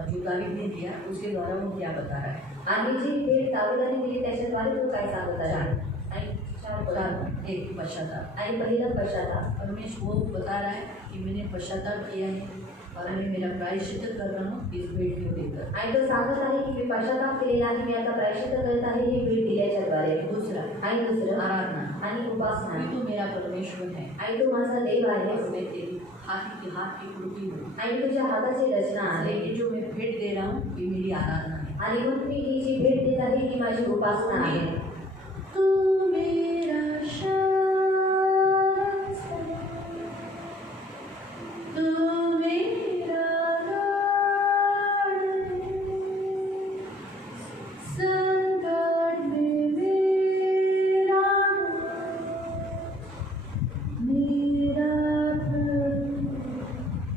जो दावीद ने दिया उसके द्वारा वो क्या बता रहा है? आणि जी भेट दाविदाने दिली त्याच्याद्वारे तो काय सांगत आहे? आणि चार पद. एक पश्चाताप, आणि पहिला पश्चाताप. परमेश्वर वो बता रहा है कि मैंने पश्चाताप किया है और मैं मेरा प्रायश्चित कर रहा हूँ इस भेंट को देकर। आणि तो सांगत आहे की मी पश्चाताप केलेला आहे, मी आता प्रायश्चित्त करत आहे ही भेट दिल्याच्याद्वारे. दूसरा आणि दुसरं आराधना, आणि उपासना. कि तू मेरा परमेश्वर है आणि तू माझा देव आहे और मैं तेरी हाथ की कृति हूँ। आणि तुझ्या हाताची रचना आहे. ये जो मैं भेंट दे रहा हूँ ये मेरी आराधना है। आणि मग मी ही जी भेट देत आहे ही माझी उपासना आहे. तू मेरा तू मेरा संकट में मेरा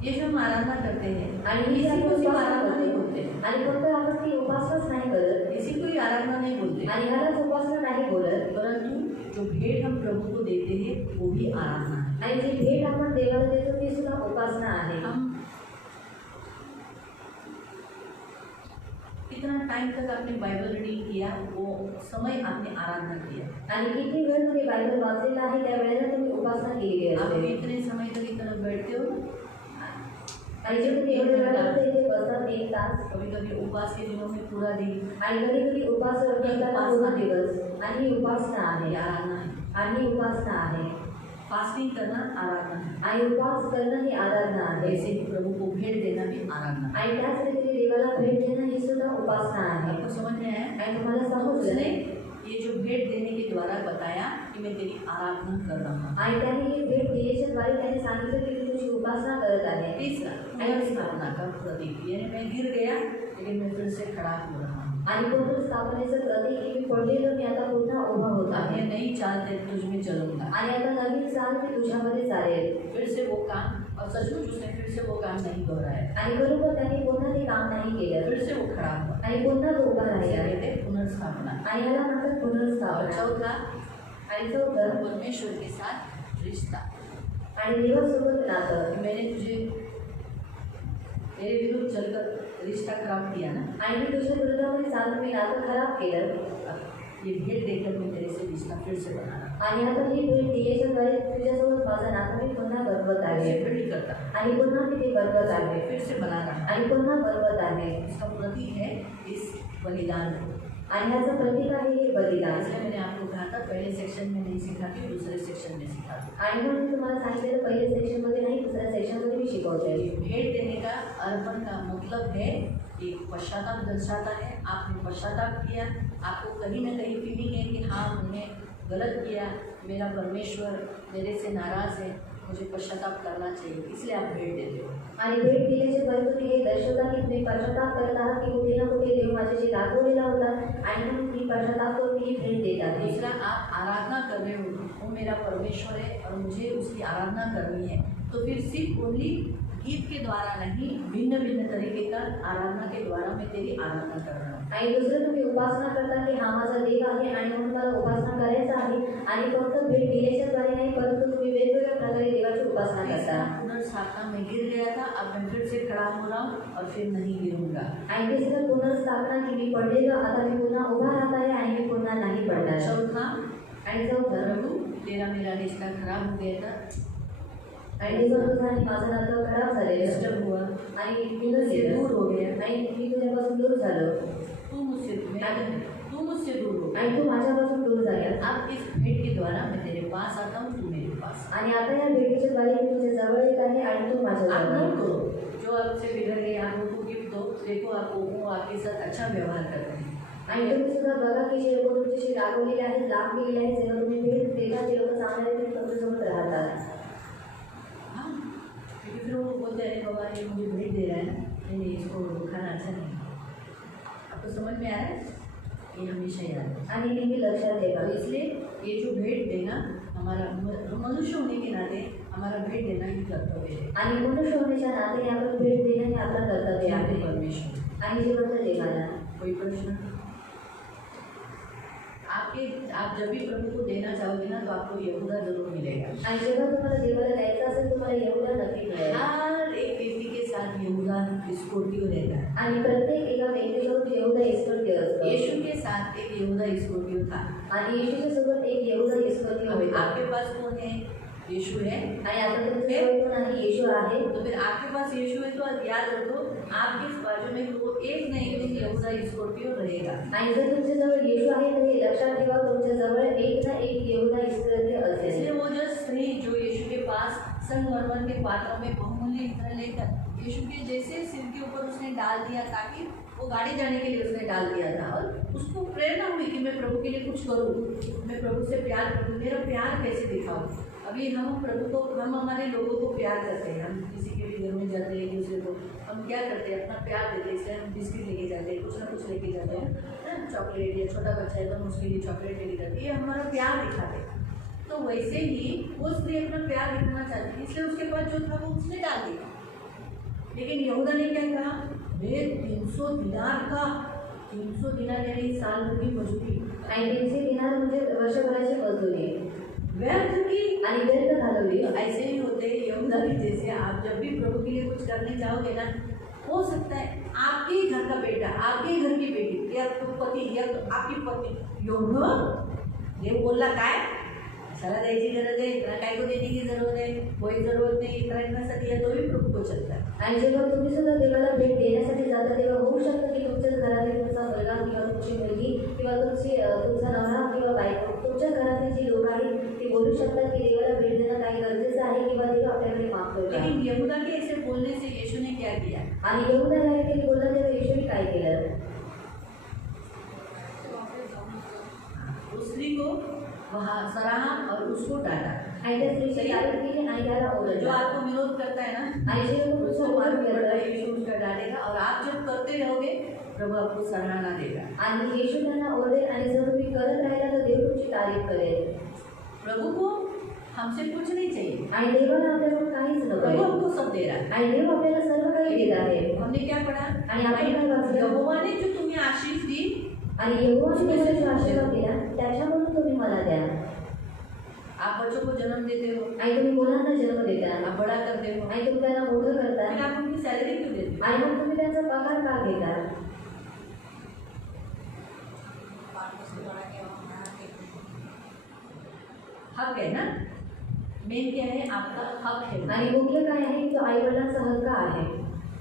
ये जो हम आराधना करते हैं आणि ही जी किसी आपण को सिर्फ उपासना आराधना नहीं करतो बोलते, आणि फक्त आपण ती उपासनाच नाही करत किसी को ही आराधना नहीं बोलते, आणि ह्यालाच उपासना नाही बोलत. परंतु जो भेंट हम प्रभु को देते हैं वो भी आराधना है। आणि जी भेट आपण देवाला देतो ती सुद्धा उपासना आहे. हम कितना टाइम तक आपने बाइबल रीडिंग किया, वो समय आपने आराधना किया। आणि किती वेळ तुम्ही बायबल वाचलेला आहे त्या वेळेला तुम्ही उपासना केलेली आप असते. इतने समय तक इतना बैठते हो, आणि जे तुम्ही एवढ्या वेळापर्यंत इथे बसतात 1 तास, कभी कभी उपवास के दिनों में पूरा दिन, आणि कधी कधी उपास करतात पूर्ण दिवस. आणि ही उपासना आहे. ये आराधना है। आणि उपासना आहे. फास्टिंग करना आराधना है। आणि उपवास करणं ही आराधना आहे. ऐसे ही प्रभु को भेंट देना भी आराधना है। आणि त्याच रीतीने देवाला भेट देणं ही सुद्धा उपासना आहे. आपको समझ में आया? आणि तुम्हाला उसने समजलं ये जो भेंट देने के द्वारा बताया कि मैं तेरी आराधना कर रहा हूँ। आणि त्याने ही भेट दिल्याच्याद्वारे त्याने सांगितलं की तू तुझी उपासना करत आहे. तीसरा पुनर्स्थापना का प्रतीक, यानी मैं गिर गया लेकिन मैं फिर से खड़ा हो रहा हूँ। आणि पुनर्स्थापनेचं प्रतीक की मी पडलेलो मी आता पुन्हा उभा होत अब आहे. ये नई चाल तुझ में चलूंगा। आणि आता नवीन चाल मी तुझ्यामध्ये चालेल. फिर से वो काम, और सचमुच उसने फिर से वो काम नहीं दोहराया, आणि बरोबर त्याने पुन्हा ते काम नाही केलं. फिर से वो खड़ा हुआ। आणि पुन्हा तो उभा इसे राहिला. कहते हैं पुनर्स्थापना। आणि याला म्हणतात और पुनर्स्थापना. चौथा आणि चौथं परमेश्वर के साथ रिश्ता, आणि देवासोबत नातं. कि मैंने तुझे तेरे विरुद्ध चलकर रिश्ता खराब किया ना, आणि मी तुझ्या विरोधामध्ये चालून मी नातं खराब केलं. अब ये भेंट देकर मैं तेरे से रिश्ता फिर से बना रहा हूँ। आणि आता ही भेट दिल्याच्याद्वारे तुझ्यासोबत माझं नातं मी पुन्हा बनवत आहे. फिर नहीं करता, आणि पुन्हा मी ते बनवत आहे. फिर से बना रहा हूँ। आणि पुन्हा बनवत आहे. इसका प्रतीक है इस बलिदान को। आणि याचं प्रतीक आहे हे बलिदान. इसलिए मैंने आपको कहा था पहले सेक्शन में नहीं सिखाती, दूसरे सेक्शन में सिखाती। आणि म्हणून मी तुम्हाला सांगितलेलं पहिल्या सेक्शनमध्ये नाही दुसऱ्या सेक्शनमध्ये मी शिकवते. ये भेंट देने का अर्पण का मतलब है एक पश्चाताप दर्शाता है। आपने पश्चाताप किया, आपको कहीं ना कहीं फीलिंग है कि हाँ मैंने गलत किया, मेरा परमेश्वर मेरे से नाराज़ है, मुझे पश्चाताप करना चाहिए, इसलिए आप भेंट देते हो। आणि भेट दिल्याच्याद्वारे तुम्ही हे दर्शवता की तुम्ही पश्चाताप करत आहात की कुठे ना कुठे देव माझ्याशी रागवलेला होता आणि म्हणून मी पश्चाताप करून ही भेट देत आहे. दूसरा, आप आराधना कर रहे हो, वो मेरा परमेश्वर है और मुझे उसकी आराधना करनी है, तो फिर सिर्फ ओनली गीत के द्वारा नहीं, भिन्न भिन्न तरीके का आराधना के द्वारा मैं तेरी आराधना कर रहा हूँ। आणि दुसरं तुम्ही उपासना करता की हा माझा देव आहे आणि म्हणून मला उपासना करायचं आहे. आणि फक्त भेट दिल्याच्याद्वारे नाही, परंतु तुम्ही वेगवेगळ्या प्रकारे देवाची उपासना करता. पुनर्स्थापना में गिर गया था, अब मैं फिर से खड़ा हो रहा हूँ और फिर नहीं गिरूंगा। आणि तिसरं पुनर्स्थापना की मी पडलेलो आता मी पुन्हा उभा राहत आहे आणि मी पुन्हा नाही पडणार. चौथा, आणि चौथं प्रभु तेरा मेरा रिश्ता खराब हो गया था, आणि देवासोबत आणि माझं नातं खराब झालेलं डिस्टर्ब हुआ, आणि मी तुझसे दूर हो गया, आणि मी तुझ्यापासून दूर झालो तू मुझसे दूर हो गया। आणि तू माझ्यापासून दूर झाला. अब इस भेंट के द्वारा मैं तेरे पास आता हूँ, तू मेरे पास आ। आणि आता या भेटीच्या द्वारे मी तुझ्या जवळ येत आहे आणि तू माझ्या आप जवळ नोट आहे. करो, जो आपसे बिगड़ गए आप उनको गिफ्ट दो, देखो आपको वो आपके साथ अच्छा व्यवहार कर रहे हैं। आणि तुम्ही सुद्धा बघा की जे लोक तुमच्याशी रागवलेले आहेत, लाभ केलेले आहेत, जेव्हा तुम्ही भेट देता ते लोक चांगले आहेत, ते तुमच्यासोबत राहतात. हाँ, क्योंकि फिर वो बोलते हैं बाबा ये मुझे भेंट दे रहा है ना, नहीं इसको खाना अच्छा नहीं। आपको समझ में आ रहा है? ये हमेशा याद है। आणि नेहमी लक्षात तो ठेवा. इसलिए ये जो भेंट देना हमारा मनुष्य होने के नाते हमारा भेंट देना ही कर्तव्य है। आणि मनुष्य होण्याच्या नात्याने आपण भेट देणं हे आपलं कर्तव्य आपके आहे. परमेश्वर। आणि जिवंत देवाला कोई प्रश्न? आप जब भी प्रभु को देना चाहोगे ना तो आपको यहूदा जरूर मिलेगा। आणि जेव्हा तुम्हाला देवाला द्यायचं असेल तुम्हाला यहूदा नक्की मिळेल हर एक व्यक्ति के साथ यहूदा स्कॉर्पियो रहता है। आणि प्रत्येक एका व्यक्तीसोबत यहूदा इस्करियोती असतो यीशु के साथ एक यहूदा स्कॉर्पियो था। आणि येशूच्या सोबत एक यहूदा इस्करियोती अभी होता आपके पास कौन है? यीशु है। आणि आता तुमच्याजवळ कोण आहे? येशू आहे। तो फिर आपके पास यीशु है तो याद रखो आपके इस बाजू में वो एक न एक यहूदा स्कॉर्पियो रहेगा। आणि जर तुमच्याजवळ येशू आहे तर हे लक्षात ठेवा तुमच्याजवळ एक ना एक यहूदा इस्करियोती असेल। इसलिए वो जो स्त्री जो यीशु के पास संगमरमर के पात्रों में बहुमूल्य इत्र लेकर यीशु के जैसे सिर के ऊपर उसने डाल दिया ताकि वो गाड़ी जाने के लिए उसने डाल दिया था और उसको प्रेरणा हुई कि मैं प्रभु के लिए कुछ करूँ, मैं प्रभु से प्यार करूँ, मेरा प्यार कैसे दिखाऊँ। अभी हम प्रभु को हम हमारे लोगों को प्यार करते हैं, हम किसी के भी घर में जाते हैं दूसरे को हम क्या करते हैं अपना प्यार देते हैं। इसलिए हम बिस्किट लेके जाते हैं, कुछ ना कुछ लेके जाते हैं, चॉकलेट या छोटा बच्चा है तो हम उसके लिए चॉकलेट लेके जाते हैं, ये हमारा प्यार दिखाते हैं। तो वैसे ही वो स्त्री अपना प्यार दिखाना चाहती थी इसलिए उसके पास जो था वो उसने डाल दिया। लेकिन यहूदा ने क्या कहा? वे 300 दिनार का 300 दिनार यानी साल भर की मजदूरी आणि 300 दिनार म्हणजे वर्षभराची मजुरी व्यर्थ की आणि व्यर्थ घालवली। तो ऐसे ही होते हैं यहूदा की जैसे आप जब भी प्रभु के लिए कुछ करने जाओगे ना हो सकता है आपके ही घर का बेटा, आपके ही घर की बेटी या तो पती या तो आपकी पत्नी एवढं देव बोलला काय कशाला द्यायची गरज आहे, इतना काय को देने की जरूरत है, कोई जरूरत नहीं, इतना इतना सा दिया तो भी प्रभु को चलता है। आणि जेव्हा तुम्ही सुद्धा देवाला भेट देण्यासाठी जाता तेव्हा होऊ शकतं की तुमच्याच घरातील तुमचा मुलगा किंवा तुमची मुलगी किंवा तुमचा नवरा किंवा बायको तुमच्या घरातील जी लोक आहेत ते बोलू शकतात की देवाला भेट देणं काही गरजेचं आहे किंवा देव आपल्याकडे मागतोय का। लेकिन यहूदा के ऐसे बोलने से यीशु ने क्या किया? आणि यहूदा या रीतीने बोलला तेव्हा येशूने काय केलं? उस स्त्री को वहाँ सराहा और उसको डांटा। आणि त्या स्त्रीची तारीफ केली आणि त्याला जो ओरडला आपको विरोध करता है ना आणि जे लोक उसको तुमचा मालूम विरोध पड़ता है करतात यीशु उसका डालेगा और आप जब करते रहोगे प्रभु आपको सराहना देगा। आणि येशू त्यांना ओरडेल आणि जर तुम्ही करत राहिला तर देव तुमची तारीफ करेल। प्रभु को हमसे कुछ नहीं चाहिए, आणि देवाला आपल्याकडून काहीच प्रभु नको हमको सब दे रहा है। आणि देव आपल्याला सर्व काही देत आहे। हमने क्या पढ़ा? आणि आपण काय वाचलं? यहोवा ने जो तुम्हें आशीष दी आणि यहोवाने तुम्हाला जो आशीर्वाद दिला त्याच्यामधून तुम्ही मला द्या। आप बच्चों को जन्म देते हो, आणि तुम्ही मुलांना जन्म देता आप बड़ा करते हो, आणि तुम्ही त्यांना मोठं फिर करता आप उनकी सैलरी क्यों देते हो? आणि मग तुम्ही त्यांचा पगार का घेता? हक है ना, मेन क्या है आपका हक है आणि मुख्य काय आहे तो आई वडिलांचा हक्क आहे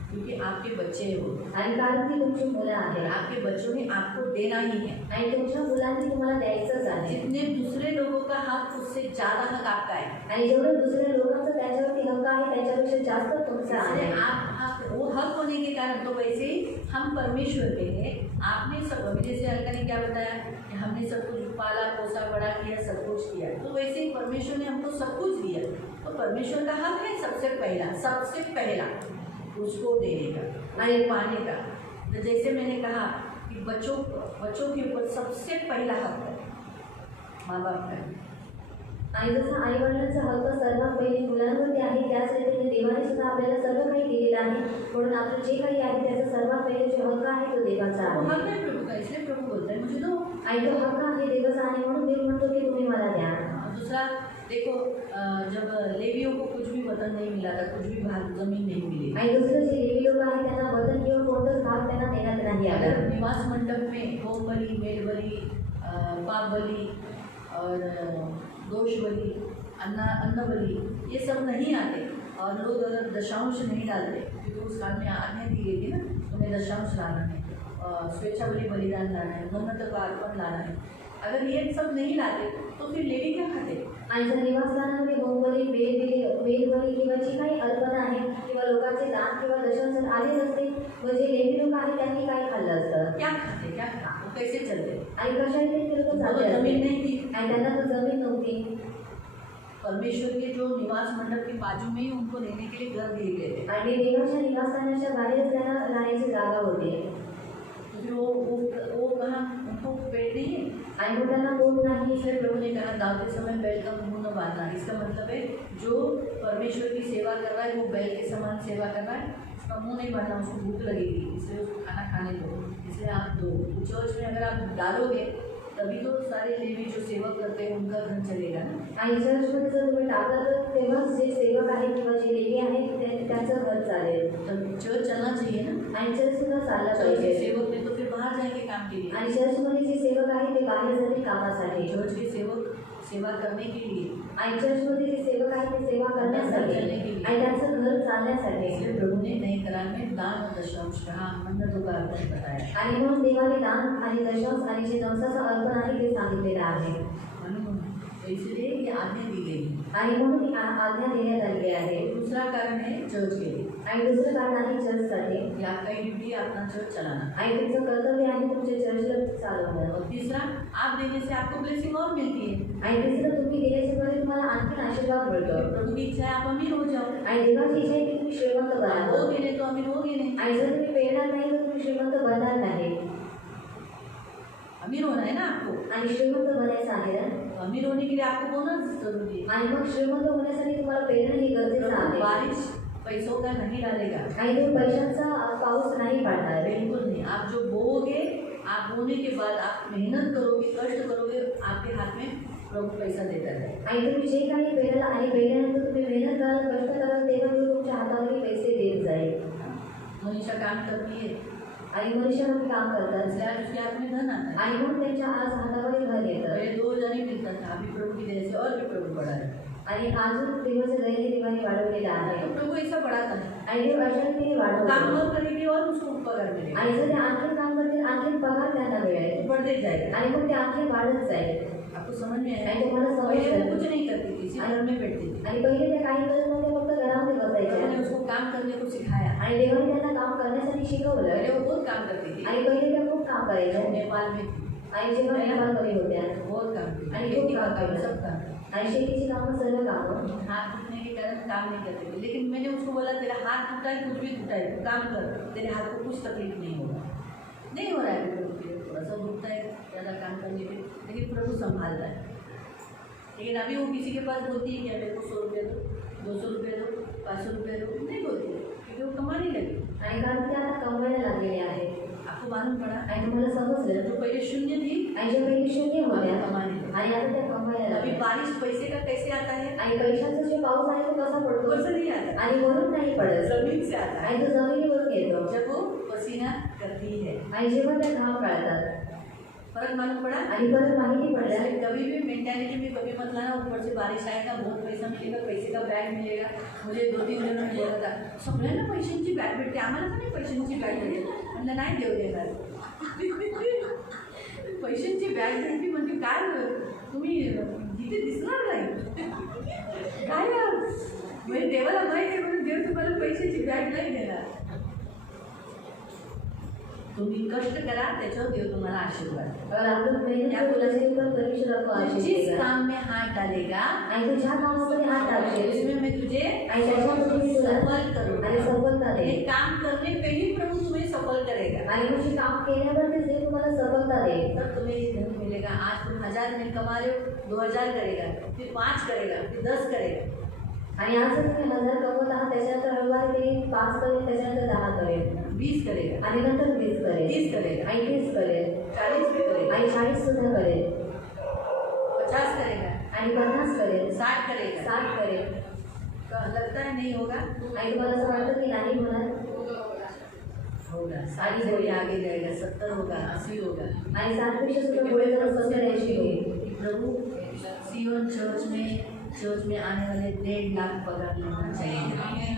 क्योंकि आपके बच्चे हो आणि कारण ती तुमची मुलं और आहेत आपके बच्चों ने आपको देना ही है। आणि तुमच्या मुलांनी तुम्हाला द्यायचंच आहे जितने दूसरे लोगों का हक उससे ज्यादा हक आपका है। आणि जेवढं दुसऱ्या लोकांचं त्याच्यावरती हक्क आहे त्याच्यापेक्षा जास्त तुमचा आहे। इसलिए आप हक वो हक होने के कारण तो वैसे ही हम परमेश्वर के हैं। आपने सब जैसे अलका ने क्या बताया कि हमने सब कुछ पाला पोसा बड़ा किया सब कुछ किया, तो वैसे ही परमेश्वर ने हमको सब कुछ दिया। तो परमेश्वर का हक है सबसे पहला उसको देने का और पाने का। तो जैसे मैंने कहा कि बच्चों के ऊपर सबसे पहला हक है माँ बाप का। आणि जसं आई वडिलांचा हक्क सर्वात पहिले मुलांवरती आहे त्याच रीतीने देवाने सुद्धा आपल्याला सर्व काही दिलेलं आहे म्हणून आपलं जे काही आहे त्याचा सर्वात पहिले जो हक्क आहे तो देवाचा वो आहे हक है प्रभु का, इसलिए प्रभु बोलता है मुझे दो। आणि तो हक्क आहे देवाचा आणि म्हणून देव म्हणतो की तुम्ही मला द्या। दूसरा देखो जब लेवियों को कुछ भी वतन नहीं मिला था, कुछ भी भाग जमीन नहीं मिली, आणि दुसरं जे लेवी लोक आहेत त्यांना वतन किंवा कोणतंच भाग त्यांना देण्यात नाही अगर आलं। निवास मंडप में होम बलि, मेल बलि, पाप बलि और दोष बलि, अन्न बलि ये सब नहीं आते और लोग अगर दशांश नहीं डालते क्योंकि उस काल में आज्ञा दी गई थी ना तुम्हें दशांश लाना है, स्वेच्छा बलिदान लाना है, मन्नत का अर्पण लाना है, अगर ये सब नहीं लाते तो फिर लेवी क्या खाते? आणि जर निवासस्थानामध्ये होमबली मेलबली किंवा जी काही अर्पण आहे किंवा लोकांचे दान किंवा दशांश जर आले नसते म्हणजे लेवी लोक आहेत त्यांनी काय खाल्लं असतं? क्या खाते वो कैसे चलते? आणि कशा रीतीने ते लोक उनको चालले तो असते? जमीन नहीं थी। आणि त्यांना तर जमीन नव्हती। परमेश्वर के जो निवास मंडप के बाजू में ही उनको रहने के लिए घर दिए गए थे। आणि देवाच्या निवासस्थानाच्या बाहेरच त्यांना राहण्याची जागा होती तो फिर वो कहाँ उनको पेट नहीं है। आणि मग त्यांना पोट नाही। इसलिए प्रभु ने कहा दाऊद समय बैल का मुंह न बांधना। इसका मतलब है जो परमेश्वर की सेवा कर रहा है वो बैल के समान सेवा कर रहा है, उसका मुंह नहीं बांधना, उसको भूख लगेगी इसलिए उसको खाना खाने दो, इसलिए आप दो। चर्च में अगर आप डालोगे तभी तो सारे लेवी जो सेवक करते हैं उनका घर चलेगा ना। आणि चर्चमध्ये जर तुम्ही टाकलं तर तेव्हाच जे सेवक आहेत किंवा जे लेवी आहेत त्यांचं घर चालेल. तो चर्च चलना चाहिए ना। आणि चर्च सुद्धा चालला चर्च के पाहिजे. सेवक ने तो फिर बाहर जाएंगे काम के लिए। आणि चर्चमध्ये जे सेवक आहेत ते बाहेर जातील कामासाठी. चर्च के सेवक सेवा करने के लिए, आणि चर्चमध्ये जे सेवक आहेत ते सेवा करण्यासाठी आणि त्यांचं घर चालण्यासाठी. इसलिए प्रभु ने नए करार में दान और दशंश कहा, मन्नतों का अर्पण बताया। आणि म्हणून देवाने दान आणि दशांश आणि जे नवसाचं अर्पण आहे ते सांगितलेलं आहे. मालूम है? तो इसलिए ये आज्ञा दी गई। आणि म्हणून ही आज्ञा देण्यात आली आहे. दूसरा कारण है चर्च के लिए, आणि दुसरं कारण आहे चर्चसाठी. कि आपका ही ड्यूटी है अपना चर्च चलाना। आणि तुमचं कर्तव्य आहे तुमच्या चर्चला चालवणं. और तीसरा, आप देने से आपको ब्लेसिंग और मिलती है। आणि तिसरं तुम्ही दिल्याच्यामुळे तुम्हाला आणखी आशीर्वाद मिळतो. प्रभु की इच्छा है आप अमीर हो जाओ। आणि देवाची इच्छा आहे की तुम्ही श्रीमंत आप बनावं. दोगे नहीं तो अमीर होगे नहीं। आणि जर तुम्ही पेरणार नाही तर तुम्ही श्रीमंत बनणार नाही. अमीर होना है ना आपको, आणि श्रीमंत बनायचं आहे ना. तो अमीर होने के लिए आपको बोनस जरूरी है। आणि मग श्रीमंत होण्यासाठी तुम्हाला पेरणं हे गरजेचं प्रभु आहे. बारिश पैसों का नहीं डालेगा, आणि तुम्ही पैशांचा पाऊस नाही पाडणार. बिल्कुल नहीं। आप जो बोओगे, आप बोने के बाद आप मेहनत करोगे, कष्ट करोगे, आपके हाथ में प्रभु पैसा देता है। आणि तुम्ही जे काही पेरला आणि पेरल्यानंतर तुम्ही मेहनत कराल, कष्ट कराल, तेव्हा देव तुमच्या हातामध्ये पैसे देत जाईल. मनीषा काम करती है, आणि मनुष्यामध्ये काम करतात. इसलिए आज उसके हाथ में धन आता है। आणि मग त्यांच्या आज हातामध्ये घर येतं. पहले 2000 ही मिलता था, अभी प्रभु की दया से और भी प्रभु बढ़ा है। आणि अजून देवाच्या दयेने देवाने वाढवलेलं आहे. तो प्रभु ऐसा बढ़ाता है, आणि देव अशा रीतीने काम वाढवतो. और करेंगे और उसको पगार मिलेगा, आणि जर ते आणखी काम करतील आणखी पगार त्यांना मिळेल. तो बढ़ते जाएगा। आणि मग ते आणखी वाढत जाईल. आपको समझ में आया? आणि तुम्हाला पहले वो समजलं. कुछ नहीं करती थी, सिर्फ घर में बैठती थी। आणि पहिले ते काही करत नव्हते, फक्त घरामध्ये प्रभु बसायचे. ने उसको काम करने को सिखाया। आणि देवाने त्यांना काम करण्यासाठी शिकवलं. पहले वो बहुत काम करती थी, आणि पहिले त्या खूप काम करायच्या. नेपाल में थी, आणि जेव्हा नेपाळमध्ये होत्या बहुत काम की, आणि खेती खूप का काम काम, केलं. सब काम। आणि शेतीची कामं सर्व कामं. हाथ टूटने के कारण काम नहीं करते थे, लेकिन मैंने उसको बोला तेरा हाथ टूटा है, कुछ भी टूटा है, तू काम कर, तेरे हाथ को कुछ तकलीफ नहीं होगा। नहीं हो रहा है प्रभु के, थोड़ा सा दुखता है ज़्यादा काम करने पे, लेकिन प्रभु संभालता है। लेकिन अभी वो किसी के पास बोलती है कि मेरे को 100 रुपये दो, 200 रुपये दो, 500 रुपये दो, नहीं बोलती है, क्योंकि वो कमाने लगी। आणि कारण ते आता कमवायला लागलेले आहे. आपको मालूम पड़ा, आणि तुम्हाला समजलं जो पहले शून्य थी, आणि ज्या पहिले शून्य होत्या कमाने लगी। आणि आता त्या कमवायला अभी लागल्या. बारिश पैसे का कैसे आता है? आणि पैशाचा जे पाऊस आहे तो कसा पडतो ऊपर से नहीं आता, आणि वरून नाही पडत जमीन से आता है। आणि तो जमिनीवरून येतो. जब वो पसीना करती है, आणि जेव्हा त्या घाम काढतात फर्क मालूम पड़ा। आणि परत माहिती पडल्या कभी भी मेंटालिटी में कभी मत लाना ऊपर से बारिश आएगा, बहुत पैसा मिलेगा, पैसे का बैग मिलेगा। मुझे 2-3 जणों ने बोला था, सगळ्यांना पैशांची बॅग भेटते, आम्हाला का नाही पैशांची बॅग भेटते? म्हणलं नाही देव देणार. पैशांची बॅग भेटली म्हणजे काय, तुम्ही तिथे दिसणार नाही काय म्हणजे देवाला माहिती आहे, म्हणून देव तुम्हाला पैशाची बॅग नाही देणार. तुम्ही कष्ट करा, त्याच्यावर देव तुम्हाला आशीर्वाद देईल. और आपण मेहनत करू त्याचे ऊपर परमेश्वर आपको आशीष जिस देगा. काम में हाथ डालेगा, आणि तू ज्या कामामध्ये हात टाकशील इसमें मैं तुझे आणि त्याच्यामध्ये मी तुला सफल करूंगा। आणि सफलता ये देईल. काम करने पे ही प्रभु तुम्हें सफल करेगा। आणि तुझे काम केल्यावरतीच देव तुम्हाला सफलता देईल. तब तुम्हें ये धन मिलेगा। आज तुम 1000 में कमा रहे हो, 2000 करेगा, फिर 5 करेगा, फिर 10 करेगा। आणि आज जर तुम्ही 1000 कमवत आहात, त्याच्यानंतर हळूवार करेल, 5 करेल, त्याच्यानंतर 10 करेल, 20 करेगा, आणि नंतर 20 करेल, 30 करेगा, आणि 30 करेल, 40 भी करेगा, आणि 40 सुद्धा करेल, 50 करेगा, आणि 50 करेल, 60 करेगा। 60 करेल. तो लगता है नहीं होगा? आणि तुम्हाला असं वाटतं की नाही होणार, होगा। 60 से भी आगे जाएगा, 70 होगा, 80 होगा। आणि 60 पेक्षा सुद्धा पुढे जाऊन 70 80 होईल. कि प्रभु सियोन चर्च में आने वाले 1.5 लाख पगार लेना चाहिए।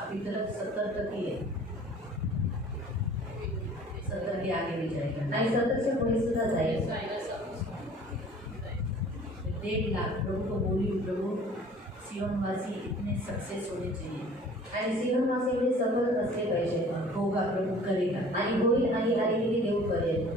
अभी तक 70 तक ही है, 70 के आगे भी जाएगा। आणि 70च्या पुढे सुद्धा जाईल. 1.5 लाख प्रभु को बोली, प्रभु सियोनवासी इतने सक्सेस होने चाहिए। आणि सिंहवासीमध्ये सफल असले पाहिजे. होगा, प्रभु करेगा। आणि होईल आणि आलेली देव करेल.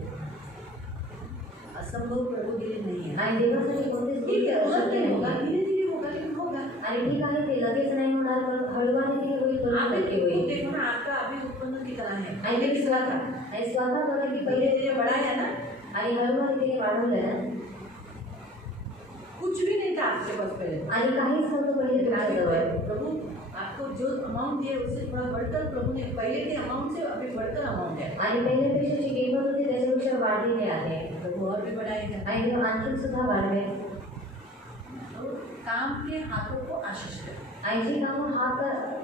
असंभव प्रभु के लिए नहीं है। आणि देवासाठी कोणतेच ठीक है, गोष्ट तुरंत अशक्य नहीं होगा, नाही. धीरे धीरे होगा, लेकिन होगा। आणि ठीक आहे, ते लगेच नाही होणार, पण हळूवार ते होईल, पण आप नक्की होईल. देखो ना, आपका अभी उत्पन्न कितना है, आणि ते स्वतः बघा की धीरे पहिले धीरे बढ़ाया ना। आणि हळूवार तिने वाढवलं ना. कुछ भी नहीं था आपके पास पहले, आणि काहीच नव्हतं पहिले तुमच्याजवळ. प्रभु आपको जो अमाउंट दिया उससे थोड़ा बढ़कर प्रभु ने पहले के अमाउंट से अभी बढ़कर अमाउंट है, आणि पहिल्यापेक्षा जी किंमत होती त्याच्यापेक्षा वाढलेली आहे. प्रभु और भी बढ़ाएगा. आणि देव आणखी सुद्धा वाढवेल. तो काम के हाथों को आशीष करें. आणि जी कामं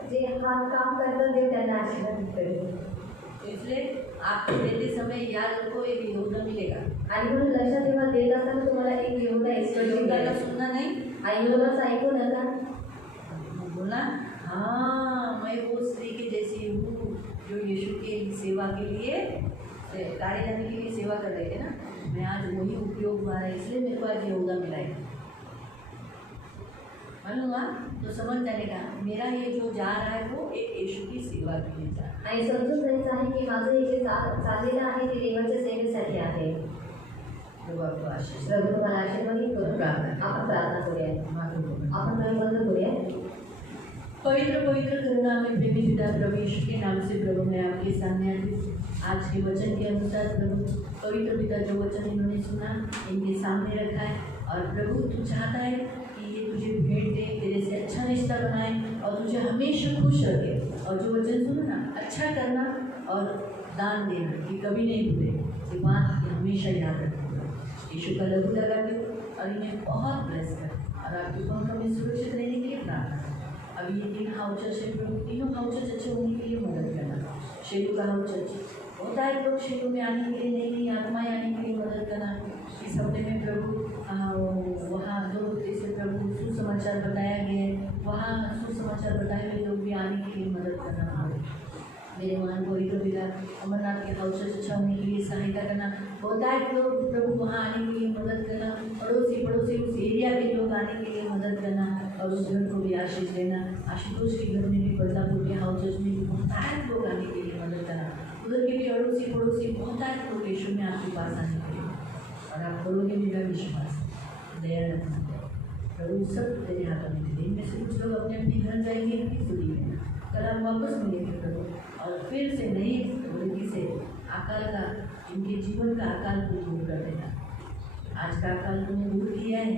जे हात काम करतात देव त्यांना आशीर्वाद करेल. इसलिए आपको देते समय याद रखो एक यहूदा मिलेगा. आणि म्हणून लक्षात ठेवा देत असताना तुम्हाला एक यहूदा यहूदा का सुनना नहीं, आणि यहूदाचं ऐकू नका. बोला हाँ मैं वो स्त्री के जैसी हूँ जो यीशु के सेवा के लिए गाड़ी जाने के लिए सेवा कर रहे थे ना, मैं आज वही उपयोग हुआ है, इसलिए मेरे को आज यहूदा मिला है. मालूम हुआ तो समझ जाने का मेरा ये जो जा रहा है वो एक यीशु की सेवा के लिए जा रहा है. आणि समजून जायचं आहे की माझं हे जे चाललेलं आहे ते देवाच्या सेवेसाठी आहे. प्रभु आपको आशीष. प्रभू तुम्हाला आशीर्वाद करून प्रार्थना. आपण प्रार्थना करूया. आपण आपण डोळे बंद करूया. पवित्र पवित्र करुणा में प्रेमी पिता प्रभु यीशु के नाम से प्रभु मैं आपके सामने आती हूँ. आज के वचन के अनुसार प्रभु पवित्र पिता जो वचन इन्होंने सुना इनके सामने रखा है, और प्रभु तू चाहता है कि ये तुझे भेंट दे, तेरे से अच्छा रिश्ता बनाए और तुझे हमेशा खुश रखे. और जो वचन सुनो ना, अच्छा करना और दान देना ये कभी नहीं भूले, ये बात हमेशा याद रखना. यीशु का लहू लगा दो और इन्हें बहुत ब्लेस कर और आपके पंखों में सुरक्षित रहने के लिए प्रार्थना. अभी ये 3 हाउस चर्च है प्रभु, तीनों हाउस चर्च अच्छे होने के लिए मदद करना. शेलू का हाउस चर्च होता है लोग शेलू में आने के लिए, नई आत्माएं आने के लिए मदद करना. इस हफ्ते में प्रभु वहाँ जो जैसे प्रभु सुसमाचार बताया गया है, वहाँ सुसमाचार बताए हुए लोग भी आने के लिए मदद करना. मेरे मान पवित्र पिता अमरनाथ के हाउस चर्च अच्छा होने के लिए सहायता करना. होता है लोग प्रभु वहाँ आने के लिए मदद करना, पड़ोसी उस एरिया के लोग आने के लिए मदद करना और उस घर को भी आशीष देना. आशुतोष के घर में भी, बदलापुर के हाउस चर्च में भी बहुत लोग आने के लिए मदद करना. उधर के भी अड़ोसी पड़ोसी बहुत लोग यीशु में आपके पास आने के लिए, और आप करोगे मेरा विश्वास. दया रखना प्रभु, सब तेरे हाथों में दे. इनमें से कुछ लोग अपने अपने घर जाएंगे इनकी सुधी में, कल हम वापस मिलेंगे प्रभु, और फिर से नई जिंदगी से अकाल का, इनके जीवन का अकाल को दूर कर देना. आज का अकाल तुमने दूर किया है,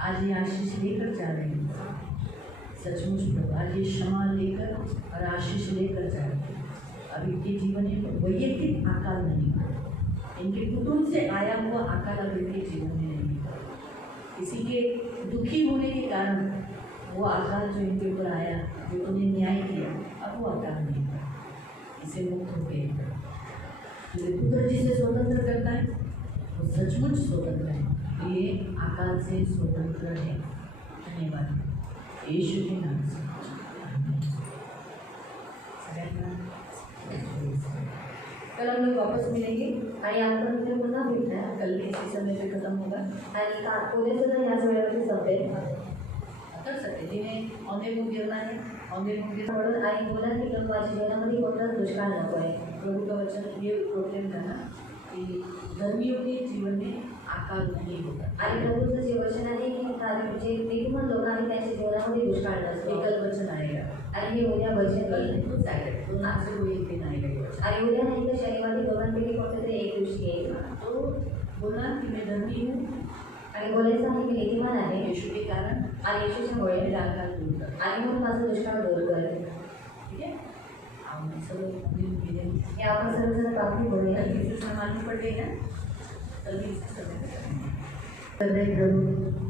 आज ये आशीष लेकर जा रहे हैं. सचमुच प्रभु आज ये क्षमा लेकर और आशीष लेकर जा रहे हैं. अब इनके जीवन में वैयक्तिक अकाल नहीं, इनके कुटुंब से आया हुआ अकाल अब इनके जीवन में नहीं. किसी के दुखी होने के कारण वो अकाल जो इनके ऊपर आया, जो उन्हें न्याय किया, अब वो अकाल नहीं. इसे मुक्त हो गए. जो पुत्र जिसे स्वतंत्र करता है वो सचमुच स्वतंत्र है. ये अकाल से स्वतंत्र है. धन्यवाद यीशु के नाम से. कल हम लोग वापस मिलेंगे आणि आपण तिथे पुन्हा भेटणार. कल इसी समय पे खत्म होगा. आणि उद्या सुद्धा याच वेळेवरती संपेल. कर सकते जिन्हें औंधे मुँह गिरना है, औंधे मुँह गिरना. म्हणून आणि बोला की प्रभू माझ्या जीवनामध्ये कोणताच दुष्काळ नको आहे. प्रभु का वचन ये प्रोक्लेम करना कि धर्मियों के जीवन में अकाल नहीं होता. आणि प्रभूचं जे वचन आहे की जे निर्मल लोक आहेत त्यांच्या जीवनामध्ये दुष्काळ नसतो. कल वचन आएगा. आणि हे उद्या वचन कल येईल. खुद सैटरडे तो नाम से कोई एक दिन आएगा ये वचन. आणि उद्या नाही तर शनिवारी दोघांपैकी कोणत्या तरी एक दिवशी येईल. तो बोलना कि मैं धर्मी हूँ आणि बोलायचं आहे की नीतिमान आहे यीशु के कारण, आणि येशूच्यामुळे मेरा अकाल दूर कर. आणि मग माझं दुष्काळ दूर कर. ठीक है. हम सब मिलेंगे. हे आपण सर्वजण प्रार्थना करूया. कल किसी से मालूम पड़ गई ना, कल किसी समय कर रहे प्रभु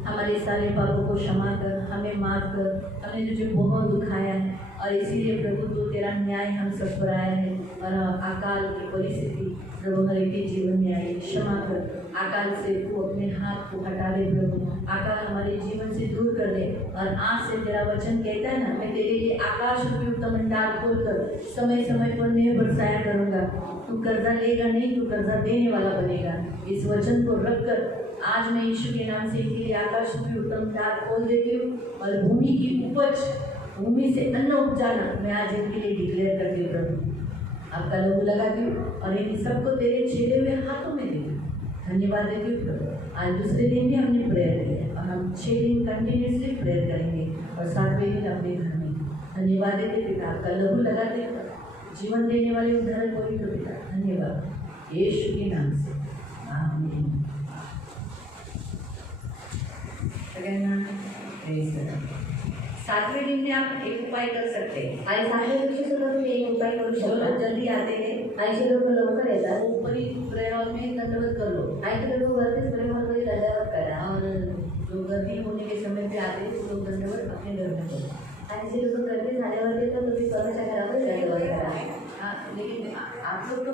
हमारे सारे पापों को क्षमा कर, हमें माफ कर. हमने तुझे बहुत दुखाया है और इसीलिए प्रभु तू तेरा न्याय हम सब पर आया है. और अकाल की परिस्थिति प्रभु हर एक के जीवन में आई. क्षमा कर. अकाल से तू अपने हाथ को हटा दे प्रभु. अकाल हमारे जीवन से दूर कर दे. और आज से तेरा वचन कहता है ना, मैं तेरे लिए आकाश रूपी उत्तम भंडार खोलकर समय समय पर मैं बरसाया करूँगा. तू कर्जा लेगा नहीं, तू कर्जा देने वाला बनेगा. इस वचन को रखकर आज मैं यीशु के नाम से इनके लिए आकाश में उत्तम द्वार खोल देती हूँ और भूमि की उपज, भूमि से अन्न उपजाना मैं आज इनके लिए डिक्लेयर करती हूँ प्रभु. आपका लोगो लगाती हूँ और इन सबको तेरे छेदे हुए हाथों में देती हूँ. धन्यवाद देती हूँ प्रभु. आज दूसरे दिन भी हमने प्रेयर किया और हम 6 दिन कंटिन्यूसली प्रेयर करेंगे और 7वें दिन अपने घर में. धन्यवाद देते पिता. आपका लहू लगाते जीवन देने वाले उदाहरण पवित्र पिता. धन्यवाद यीशु के नाम से. आमीन. सगळ्यांना प्रेस करा. 7वें दिन में आप एक उपाय कर सकते हैं. आणि 6व्या दिवशी सुद्धा तुम्ही एक उपाय करू जो लोग शकता. जल्दी आते हैं आणि जे लोक लवकर येतात वो ऊपरी प्रेयर हॉल में दंडवत कर लो. आणि ते लोक वरतीच प्रेममध्ये दंडवत करा. और जो गर्दी होने के समय पे आते हैं वो लोग दंडवत अपने घर में करो. आणि जे लोक गर्दी झाल्यावरती तर तुम्ही स्वतःच्या घरामध्ये दंडवत करा. लेकिन आप लोग तो